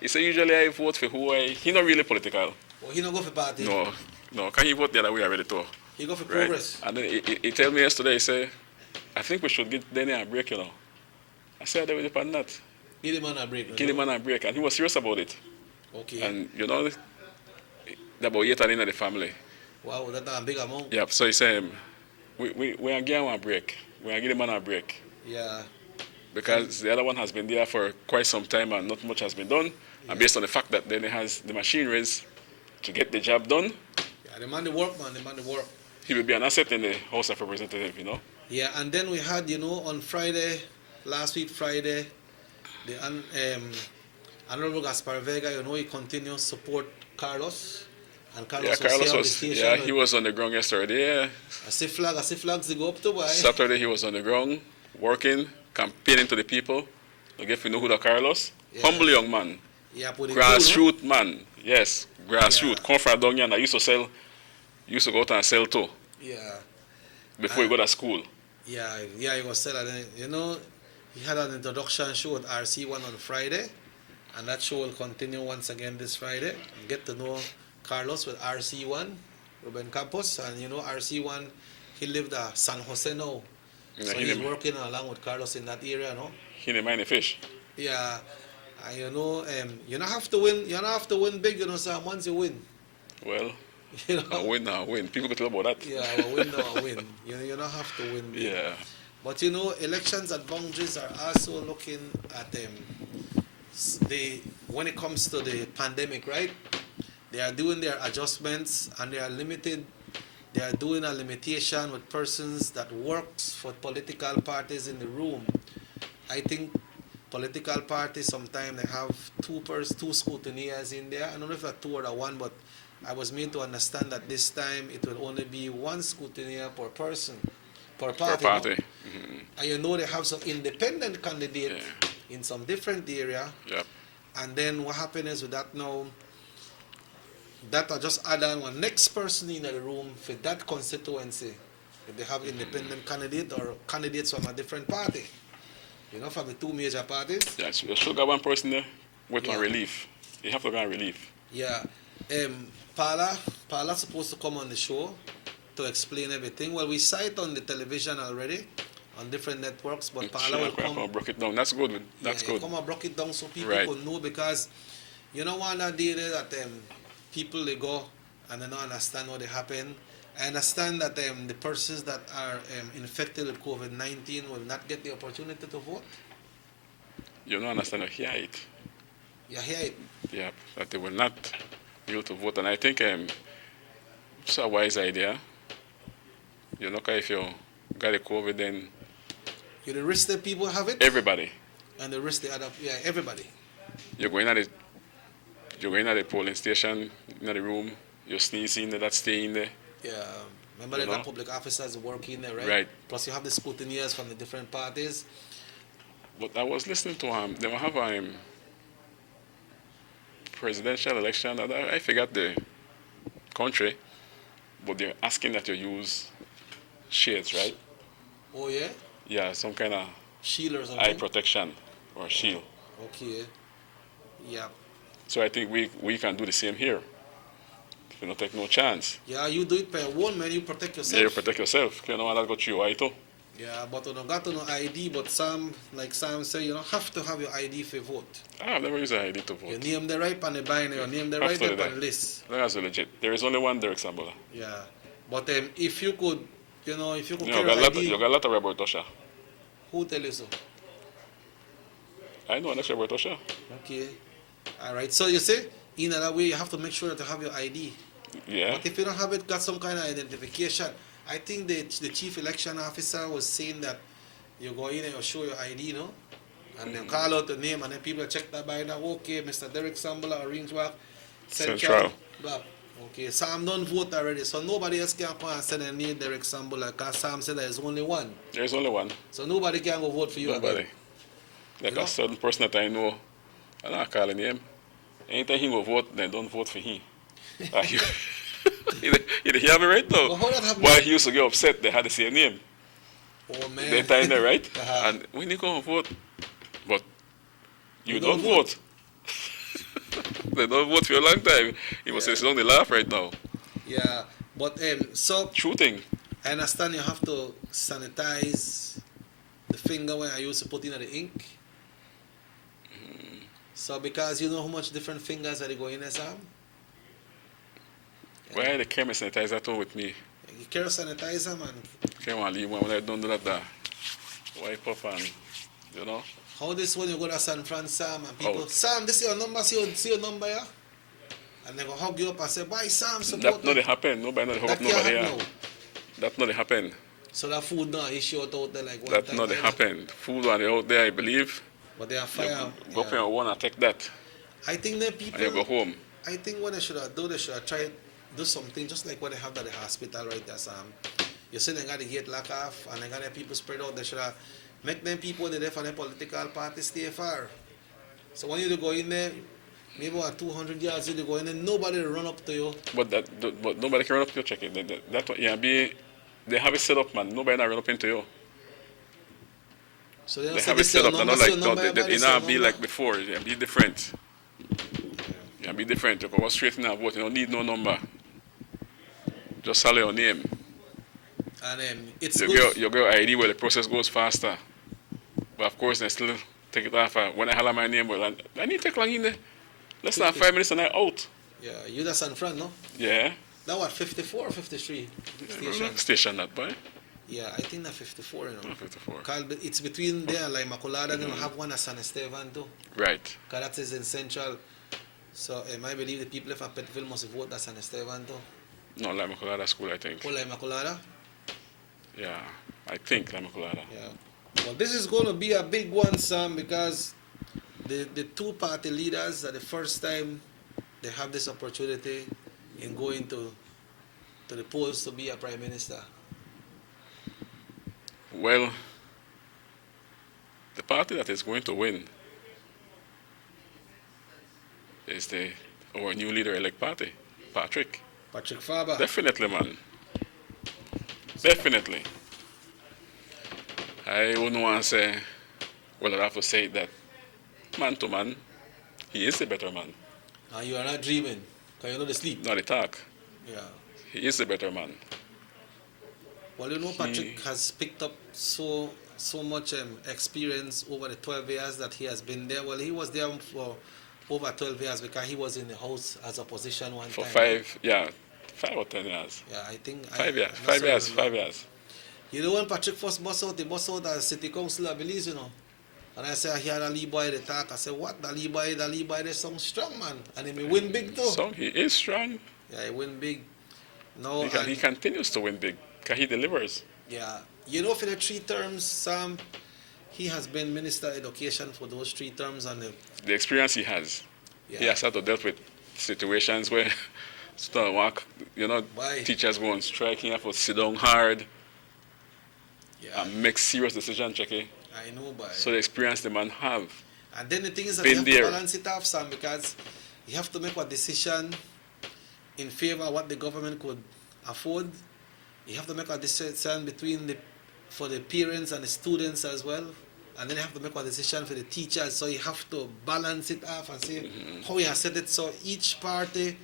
he said, usually I vote for who he not really political. Well, he not go for party. No, can he vote the other way already too? He go for right? progress. And then he told me yesterday, he said, I think we should give Denny a break, you know. I said, I will depend on that. Give the man a break. Give the man a break. And he was serious about it. Okay. And, you know, about 8 in the family. Wow, that's a big amount. Yeah, so he said, we are going to give him a break. We are going to give the man a break. Yeah. Because the other one has been there for quite some time and not much has been done. Yeah. And based on the fact that then he has the machineries to get the job done. Yeah, the man the work, man. The man the work. He will be an asset in the House of Representatives, you know. Yeah, and then we had, you know, on Friday, last week Friday, the Honorable Gaspar Vega, you know, he continues support Carlos. And Carlos he was on the ground yesterday. Yeah. I see flags they go up to why. Saturday he was on the ground, working, campaigning to the people. I guess we know who the Carlos. Yeah. Humble young man. Yeah, grassroots man. Yes, grassroots. Yeah. Come from down here and I used to go out and sell too. Yeah. Before you go to school. Yeah, he was selling. You know, he had an introduction show at RC1 on Friday, and that show will continue once again this Friday. Get to know Carlos with RC1, Ruben Campos, and you know RC1, he lived at San Jose now, so he's working along with Carlos in that area, no? He didn't mind the fish. Yeah, and you know, you don't have to win. You don't have to win big, you know, Sam. Once you win. Well. You know, win. People could talk about that. Yeah, win. You don't have to win big. Yeah. But you know, elections at boundaries are also looking at when it comes to the pandemic, right? They are doing their adjustments and they are limited. They are doing a limitation with persons that works for political parties in the room. I think political parties sometimes they have two scrutineers in there. I don't know if that's two or one, but I was made to understand that this time it will only be one scrutineer per person, per party. Mm-hmm. And you know they have some independent candidate in some different area. Yep. And then what happens with that now, that I just add on one next person in the room for that constituency. If they have independent candidate or candidates from a different party. You know, from the two major parties. Yes, you should have one person there with one relief. You have to go on relief. Yeah. Paula's supposed to come on the show to explain everything. Well, we saw it on the television already, on different networks, but Paula will come and break it down. That's good. That's good. Come and break it down so people can know, because you know one day that people they go and they don't understand what happened. I understand that the persons that are infected with COVID-19 will not get the opportunity to vote. You don't understand, you hear it. You hear it? Yeah, that they will not be able to vote. And I think it's a wise idea. You know, if you got the COVID, then... You the risk that people have it? Everybody. And the risk the other, everybody. You're going at the polling station, in the room, you're sneezing, that's staying there. Yeah, remember that public officers working there, right? Right. Plus you have the scrutineers from the different parties. But I was listening to they will have a presidential election. I forgot the country, but they're asking that you use shades, right? Oh yeah? Yeah, some kind of shield or something. Eye protection or shield. Okay. Yeah. So I think we can do the same here. You don't take no chance. Yeah, you do it by one, man. You protect yourself. Yeah, you protect yourself. You know, and that got you eye too. Yeah, but you don't got no ID. But Sam say, you don't have to have your ID for vote. I've never used an ID to vote. Your name the right on the binary, your name the right on the list. That's legit. There is only one Derek Sambola. Yeah, but if you could, you carry ID. You got a lot of Robert Tosha. Who tell you so? I know, that's Robert Tosha. Okay. All right. So you see, in that way, you have to make sure that you have your ID. Yeah. But if you don't have it, got some kind of identification. I think the chief election officer was saying that you go in and you show your ID, you know, and then call out the name, and then people check that by now. Okay, Mr. Derek Sambola, Ringswalk, Central. Blah. Okay, Sam don't vote already, so nobody else can come and say they need Derek Sambola, because Sam said there's only one. There's only one. So nobody can go vote for you. Nobody. Like a certain person that I know, I'm not calling him. Anytime he go vote, then don't vote for him. You hear me right now? Well, how that happen? Why he used to get upset they had the same name. Oh man. They time there, right? And when you go and vote, but you don't vote. They don't vote for a long time. He must say it's only laugh right now. Yeah, but so true thing. I understand you have to sanitize the finger when I used to put in the ink. So because you know how much different fingers are they going in, Sam? Why the camera sanitizer too with me? You carry sanitizer, man. Come on, leave one when I don't do that. Wipe up and, you know. How this when you go to San Fran, Sam, and people, Sam, this is your number, see your number, yeah? And they go hug you up and say, bye, Sam, support that not happen. Nobody not hug up nobody, yeah. That not happen. So that food not issue out there like one that time. That not happen. Food are out there, I believe. But they are fire. Go up and want to take that. I think that people. And you go home. I think what they should have done, they should have tried do something just like what they have at the hospital right there, Sam. You see they got the gate lock off and they got the people spread out. They should have make them people there for the political party stay far. So when you go in there, maybe 200 yards you go in there, nobody will run up to you. But nobody can run up to you, check it. That's what they have it set up, man. Nobody not run up into you. So they have it set up. They're not like it not be like before. It be different. Yeah, be different. You can go straight in and vote. You don't need no number. Just sell your name. And it's you get ID where the process goes faster. But of course, they still take it off. When I holler my name, well, I need to take long in there. Less than 5 minutes and I'm out. Yeah, you that's San Fran, no? Yeah. That what, 54 or 53 station? Station that boy. Yeah, I think that 54, you know. 54. It's between there, like Macolada, and have one at San Esteban too. Right. Because that is in Central. So I believe the people of Pettville must vote at San Esteban too. No, like Macolada school, I think. Oh, like Macolada? Yeah, I think like Macolada. Yeah. Well, this is going to be a big one, Sam, because the two party leaders are the first time they have this opportunity in going to the polls to be a prime minister. Well, the party that is going to win is our new leader-elect party, Patrick. Patrick Faber. Definitely, man. Definitely. I wouldn't want to say, well, I have to say that man to man, he is the better man. And you are not dreaming, because you know the sleep. Not the talk. Yeah. He is the better man. Well, you know, Patrick has picked up so much experience over the 12 years that he has been there. Well, he was there for over 12 years because he was in the House as opposition one for time. For 5 or 10 years. Yeah, I think. 5 years. 5 years. You know, when Patrick first bust out, he bust out as city council, I believe, you know. And I said, I hear the Lee boy they talk. I said, what? The Lee boy, they sound strong, man. And he may win big, too. So he is strong. Yeah, he win big. No, he continues to win big because he delivers. Yeah. You know, for the 3 terms, Sam, he has been Minister of Education for those 3 terms. And the experience he has. Yeah. He has had to deal with situations where teachers go on strike, he have to sit down hard and make serious decisions, Checky. I know, but so the experience the man have. And then the thing is that you have to balance it off, Sam, because you have to make a decision in favor of what the government could afford. You have to make a decision for the parents and the students as well. And then you have to make a decision for the teachers. So you have to balance it off and see how you set it. So each party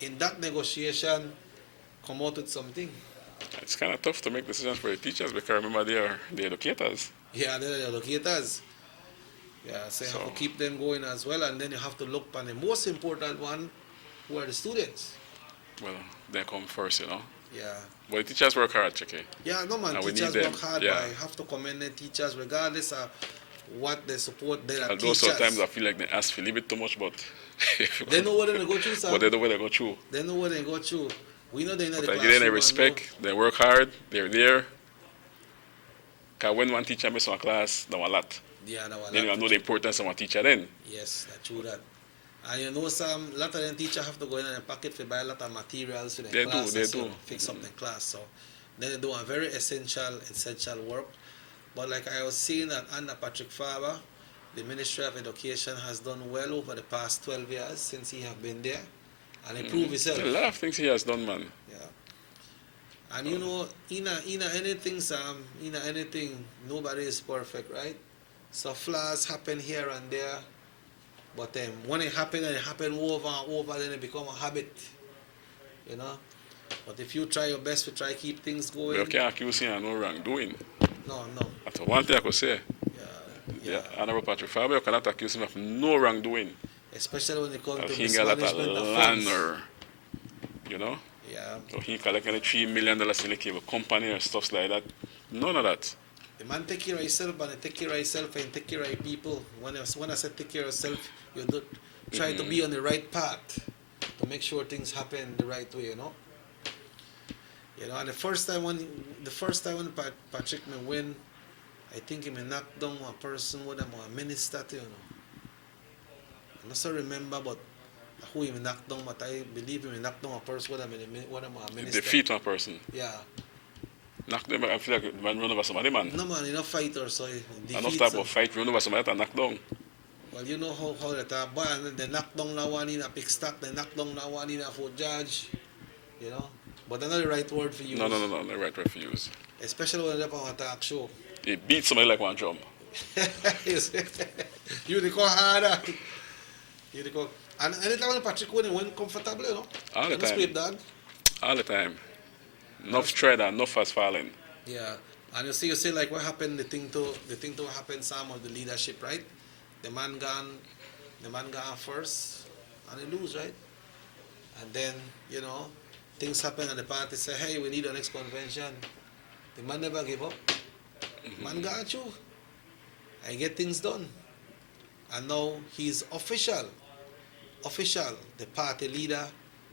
in that negotiation come out with something. It's kind of tough to make decisions for the teachers because remember they are the educators. Yeah, they're the educators. Yeah, so you have to keep them going as well. And then you have to look on the most important one, who are the students. Well, they come first, you know. Yeah. But the teachers work hard, Checky. Yeah, no man, teachers work hard, but I have to commend the teachers regardless of what they support. They're although teachers. Sometimes I feel like they ask for a little bit too much, but they know what they go through, sir. But they know what they go through. They know what they go through. We know they know the classroom. But I give them respect. They work hard. They're there. Because when one teacher misses one class, that's a lot. Yeah, that's a lot. Then you know the importance of one teacher then. Yes, that's true that. And you know, some lot of them teachers have to go in and pocket to buy a lot of materials for their classes. They do. Fix up the class. So then they do a very essential work. But like I was saying that under Patrick Faber, the Ministry of Education has done well over the past 12 years since he have been there. and improve himself. A lot of things he has done, man. Yeah. And you know, in anything, Sam, in anything, nobody is perfect, right? So flaws happen here and there, but when it happens and it happens over and over, then it becomes a habit, you know. But if you try your best to try keep things going, You can't accuse him of no wrongdoing. No. That's one thing I could say. Yeah. Honorable Patrick Fabio cannot accuse him of no wrongdoing. Especially when it comes to he got mismanagement a of land funds. or, you know. Yeah. So he collect only $3 million in the cable company or stuff like that. None of that. The man take care of himself, and he take care of himself and take care of people. When I say take care of yourself, you do try to be on the right path to make sure things happen the right way, you know. You know, and the first time when Patrick may win, I think he may knock down a person with him, a minister, you know. I don't remember, but who he may knock down, but I believe he may knock down a person with him, a minister. Defeat one person. Yeah. Knock them. I feel like the man run over somebody, man. No, man, he's not fighter, so he defeats. Enough type of fight, run over somebody and knock down. Well, you know how that boy, and they knock down that one in a pick stock, they knock down that one in a foot judge, you know. But that's not the right word for use. No, not the right word for use. Especially when they're on a talk show. He beat somebody like one drum. You go harder. You go. And anytime when Patrick win comfortable, you know. All the time. Scrape, dog. All the time. Enough tread and enough has fallen. Yeah. And you see like what happened, the thing to happen, some of the leadership, right? The man gone first and they lose, right? And then, you know, things happen and the party say, hey, we need our next convention. The man never give up. Man got you. And get things done. And now he's official, the party leader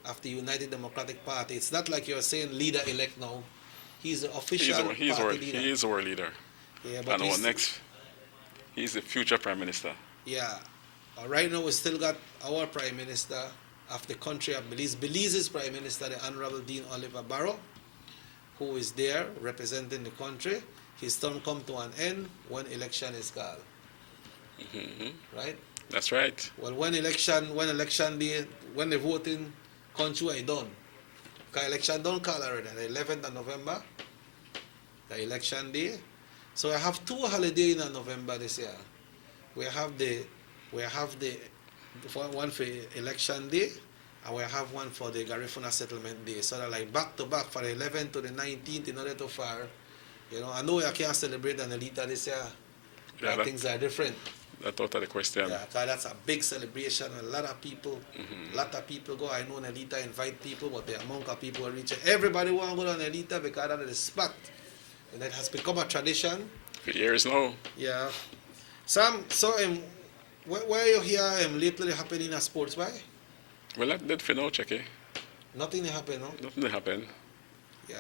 of the United Democratic Party. It's not like you're saying leader-elect now. He's the official party leader. He is our leader. Yeah, but and our next, he's the future prime minister. Yeah. Right now we still got our prime minister of the country of Belize. Belize's prime minister, the Honorable Dean Oliver Barrow, who is there representing the country. His term come to an end when election is called. Right? That's right. Well, when election day, when the voting country is done, because election don't call already, the 11th of November, the election day. So I have two holidays in November this year. We have the one for election day, and we have one for the Garifuna settlement day. So they're like back to back for the 11th to the 19th in order to fire. You know, I know I can't celebrate an Elita this year. Yeah, things are different. That's out of the question. Yeah, because that's a big celebration. A lot of people go. I know an Elita invite people, but the amount of people reach it. Everybody want to go to an Elita because that is the spot. And it has become a tradition. For years now. Yeah. Sam, so where you hear lately happening in sports, why? Well, that did for now, Checky. Nothing happened, no? Nothing happened. Yeah.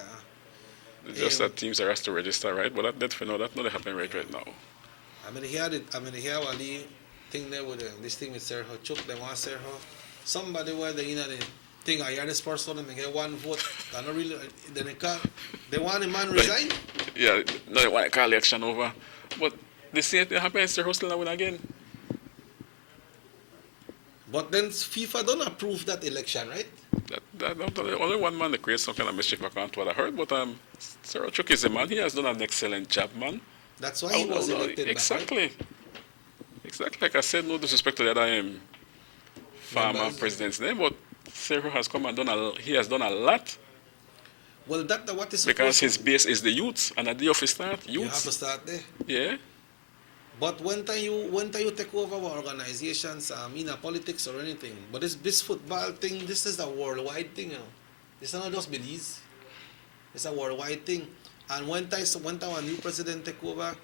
It's just that teams are asked to register, right? But that did for now, that's not happening right now. I mean, here Wally thing there with this thing with Sergio Chuk, they want Sergio. Somebody where they the thing, I hear this person, they get one vote. They not really, they want the man resign? Yeah, no, they want to call the election over. But the same thing happens, Sergio still win again. But then FIFA don't approve that election, right? Only one man that creates some kind of mischief, I can't what I heard. But Sergio Chuk is a man. He has done an excellent job, man. That's why he was elected. Exactly. Exactly. Like I said, no disrespect to the other farmer president's name, but Sergio has come and he has done a lot. Well, what is because his base is the youths, and at the office start, youths. You have to start there. Yeah. But when time you take over our organizations, in politics or anything, but this football thing, this is a worldwide thing, you know. It's not just Belize. It's a worldwide thing. And when time a new president take over,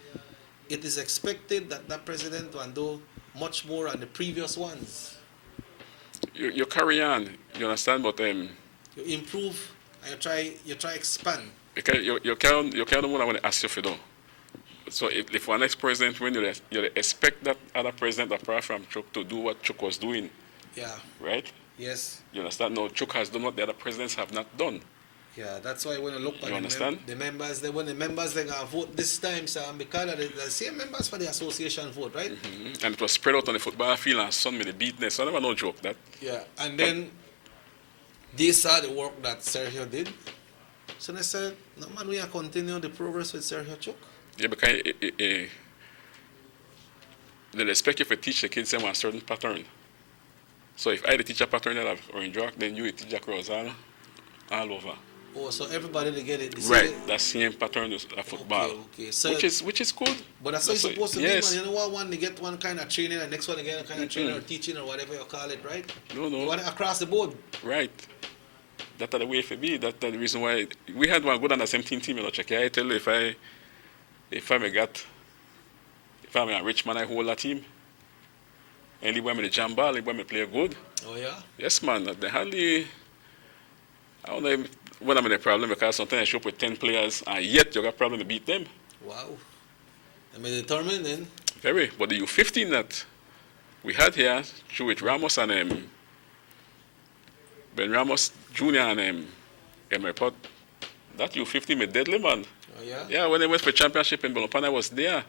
it is expected that president will do much more than the previous ones. You carry on, you understand, but you improve and you try expand. You can't want to ask you for do. So if one next president win, you expect that other president apart from Chuk to do what Chuk was doing. Yeah. Right? Yes. You understand? No, Chuk has done what the other presidents have not done. Yeah, that's why when you look at the members, when the members they gonna vote this time, Sam, because the same members for the association vote, right? And it was spread out on the football field and some with the beatness. So I never no joke that. Yeah, and then they saw the work that Sergio did. So they said, no man, we are continue the progress with Sergio Chuk. Yeah, because they expect you to teach the kids them a certain pattern. So if I teach a pattern that have Orange Rock, then you teach across all over. Oh, so everybody they get it. Right, that same pattern of football. Okay. So which is good. But that's how it's supposed to yes. be, man. You know what? One they get one kind of training, and next one they get a kind of training or teaching or whatever you call it, right? No. You want it across the board. Right. That's the way it be. That's the reason why we had one good on the same team, you know, check. I tell you, if I'm a rich man, I hold a team. And when I jam ball, when I play good. Oh yeah? Yes, man. They hardly, I don't know when I'm in a problem because sometimes I show up with 10 players and yet you got a problem to beat them. Wow. I mean, determined then. Very. But the U15 that we had here, through with Ramos and Ben Ramos Jr. and Emery Pot, that U15 made deadly, man. Oh yeah? Yeah, when they went for championship in Belompan, I was there.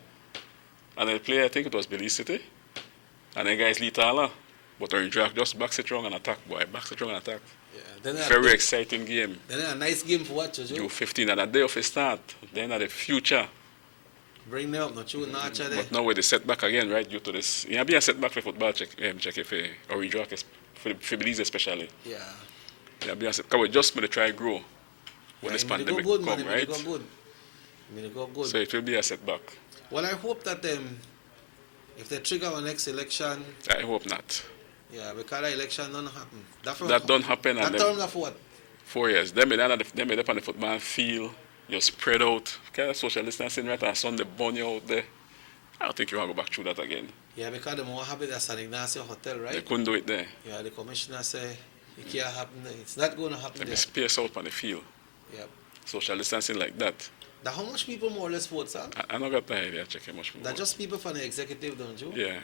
And the player, I think it was Billy City. And then guys Lee Tala. But Orange Rock just backs it wrong and attack, boy. Backs it wrong and attack. Yeah. Very exciting game. Then a nice game for watch, Joe. U15 and a day of a start. Then at the future. Bring them up, not you, not there. But now with the setback again, right, due to this. It be a setback for football, check if Orange Rock, for Belize especially. Yeah. Yeah, be a setback. Because we just going to try grow when this pandemic good, come, man. right? It go good. So it will be a setback. Well, I hope that if they trigger our next election... I hope not. Yeah, because the election don't happen. That don't happen. That term of what? 4 years. Them up on the football field, you spread out. Okay, social distancing right and Sunday burn you out there. I don't think you want to go back through that again. Yeah, because the more happy at San Ignacio Hotel, right? They couldn't do it there. Yeah, the commissioner say it can't happen. It's not going to happen there. Space out on the field. Yeah. Social distancing like that. That how much people more or less vote, sir? I don't got the idea. Check how much more. That just people from the executive, don't you? Yeah.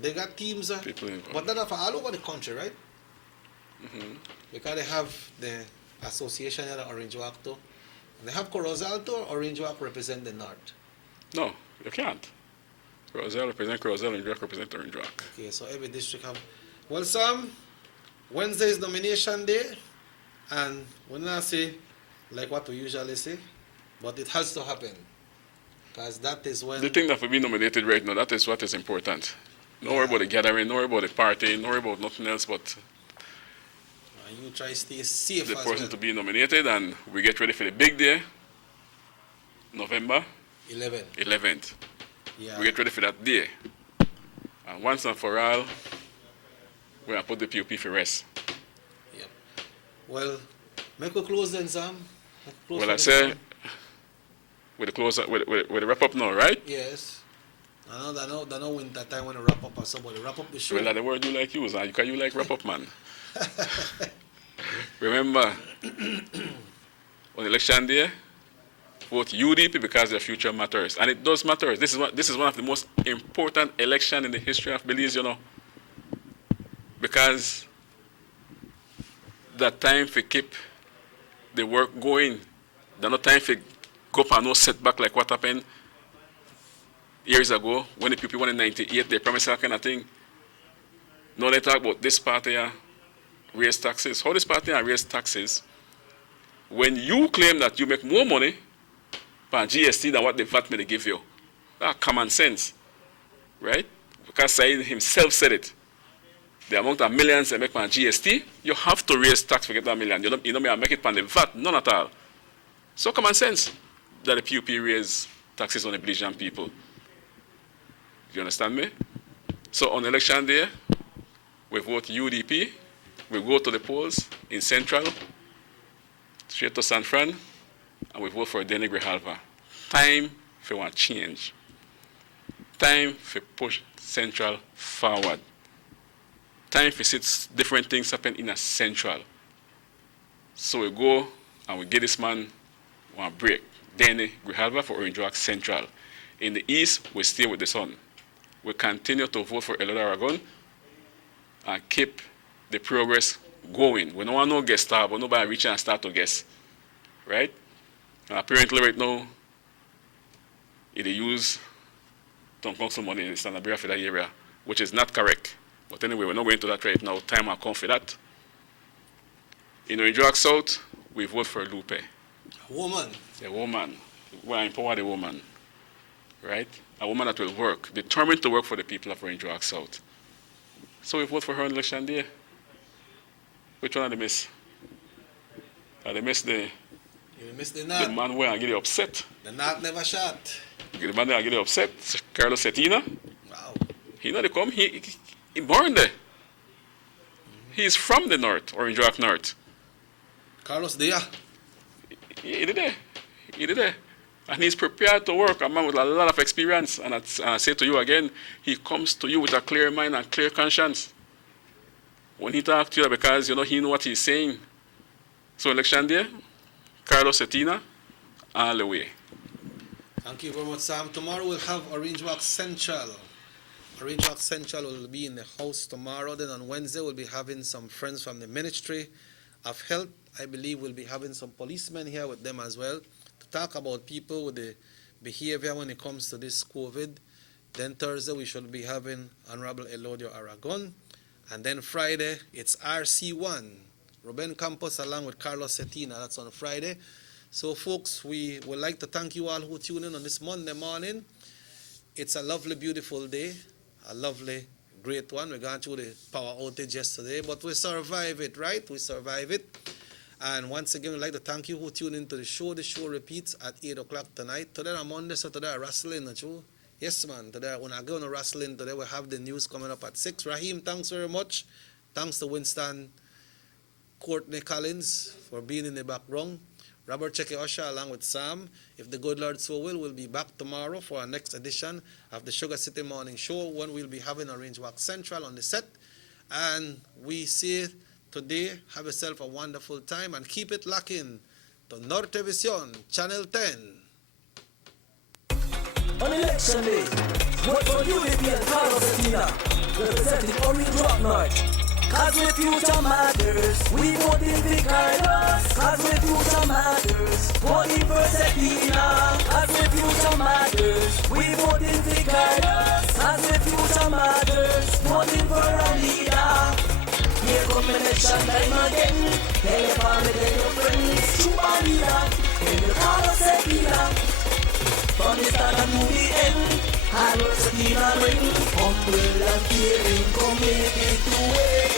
They got teams, people involved. but that are all over the country, right? Mm-hmm. Because they have the association here, the Orange Walk too. They have Corozal too, or Orange Walk represent the north? No, you can't. Corozal represent Corozal, Orange Walk represent Orange Walk. Okay, so every district have... Well, Sam, Wednesday is nomination day, and we're not say like what we usually say, but it has to happen. Because that is when... The thing that will be nominated right now, that is what is important. Don't worry about the gathering, don't worry about the party, don't worry about nothing else, but you try to stay safe the as person well. to be nominated, and we get ready for the big day, November 11th. Yeah. We get ready for that day. And once and for all, we're going to put the PUP for rest. Yep. Well, make a close then, Sam. Well, I say, with the close, with the wrap up now, right? Yes. I know winter time when you wrap up or somebody wrap up the show. Well, that's the word you like use, because you like wrap up, man. Remember, on election day, vote UDP because their future matters. And it does matter. This is one of the most important elections in the history of Belize, you know. Because that time for keep the work going. There's no time for go up and no setback like what happened years ago when the people won in 98. They promised that kind of thing. Now they talk about this party raise taxes. How this party raise taxes when you claim that you make more money per GST than what the VAT may give you? That's common sense, right? Because Said himself said it. The amount of millions they make per GST, you have to raise tax to get that million. You don't make it per the VAT, none at all. So common sense that the PUP raise taxes on the Belizean people. Do you understand me? So on election day, we vote UDP. We go to the polls in Central, straight to San Fran, and we vote for Denny Grijalva. Time for one change. Time for push Central forward. Time for see different things happen in a Central. So we go and we get this man one break. Denny Grijalva for Orange Walk Central. In the East, we stay with the sun. We continue to vote for Elod Aragon and keep the progress going. We don't want no guest star, but nobody reach and start to guess. Right? And apparently right now, they use Tom Council money in Sanabria for that area, which is not correct. But anyway, we're not going into that right now. Time will come for that. In Orange Rock South, we vote for Lupe. A woman. A woman. We empower the woman, right? A woman that will work, determined to work for the people of Orange Rock South. So we vote for her on election day. Which one did they miss? They missed the... You missed the knot. The man where I get upset. The knot never shot. The man that get upset, Carlos Cetina. Wow. He know they come, he born there. He's from the north, Orange Rock North. Carlos Dia. He did there. He did there. And he's prepared to work, a man with a lot of experience. And I say to you again, he comes to you with a clear mind and clear conscience. When he talks to you, because you know he knows what he's saying. So election day, Carlos Cetina, all the way. Thank you very much, Sam. Tomorrow we'll have Orange Walk Central. Orange Walk Central will be in the house tomorrow. Then on Wednesday we'll be having some friends from the Ministry of Health. I believe we'll be having some policemen here with them as well to talk about people with the behavior when it comes to this COVID. Then Thursday we should be having Honorable Elodio Aragon. And then Friday it's RC1. Ruben Campos along with Carlos Cetina. That's on Friday. So, folks, we would like to thank you all who tune in on this Monday morning. It's a lovely, beautiful day. A lovely, great one. We got through the power outage yesterday, but we survive it, right? We survive it. And once again, we'd like to thank you who tune into the show. The show repeats at 8 o'clock tonight. Today on Monday, so today wrestling, not you? Yes, man. Today, when I go on wrestling, today we have the news coming up at 6. Raheem, thanks very much. Thanks to Winston Courtney Collins for being in the background. Robert Checky Usher along with Sam. If the good Lord so will, we'll be back tomorrow for our next edition of the Sugar City Morning Show, when we'll be having Orange Walk Central on the set. And we say today, have yourself a wonderful time and keep it locking to Nortevisión, Channel 10. On election day, vote for unity and Carlos Cetina, representing Orange Rock North. Cause with future matters, we voting for Carlos. Cause with future matters, voting for Cetina. Cause with future matters, we voting for Carlos. Cause with future matters, voting for a leader. Here come election time again. Tell your family, tell your friends, choose a leader. Tell your Carlos Cetina. From the start and to the end, Carlos Cetina ring. Humble and caring, come make it to it.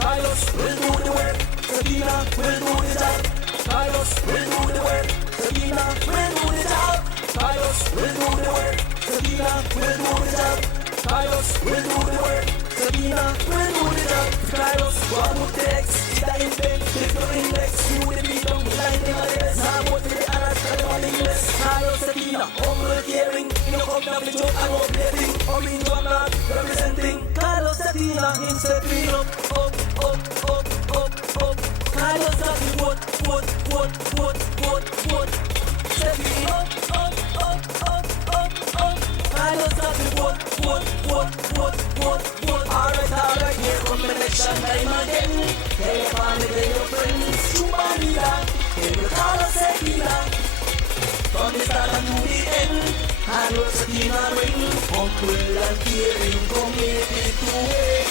Carlos will do the work, Cetina will do the job. Carlos will do the work, Cetina will do the job. Carlos will do the work, Cetina will do the job. Carlos will do the work, Cetina will do the job. Carlos, one more text, the index, click the index, you will be done with line in my desk. Now go to the Arabs, and all English. Carlos Cetina, humble caring, you know come down the joke and no blading. Orange Rock North, representing Carlos Cetina, him stepping up. Carlos got the vote. Stepping up. Carlos got the vote. Alright, here come election time again. Tell your family, tell your friends, choose a leader. Tell your Carlos Cetina. From the start and to the end, Carlos Cetina ring. Humble and caring, come make it to it.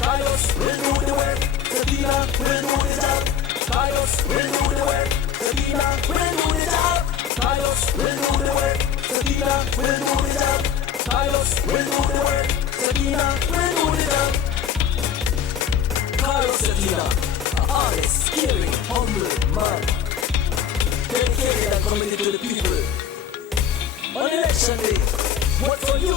Carlos will do the work, Cetina will do the job. Carlos will do the work, Cetina will do the job. Carlos will do the work, Cetina will do the job. Carlos will do the work, Cetina will do the job. Carlos Cetina.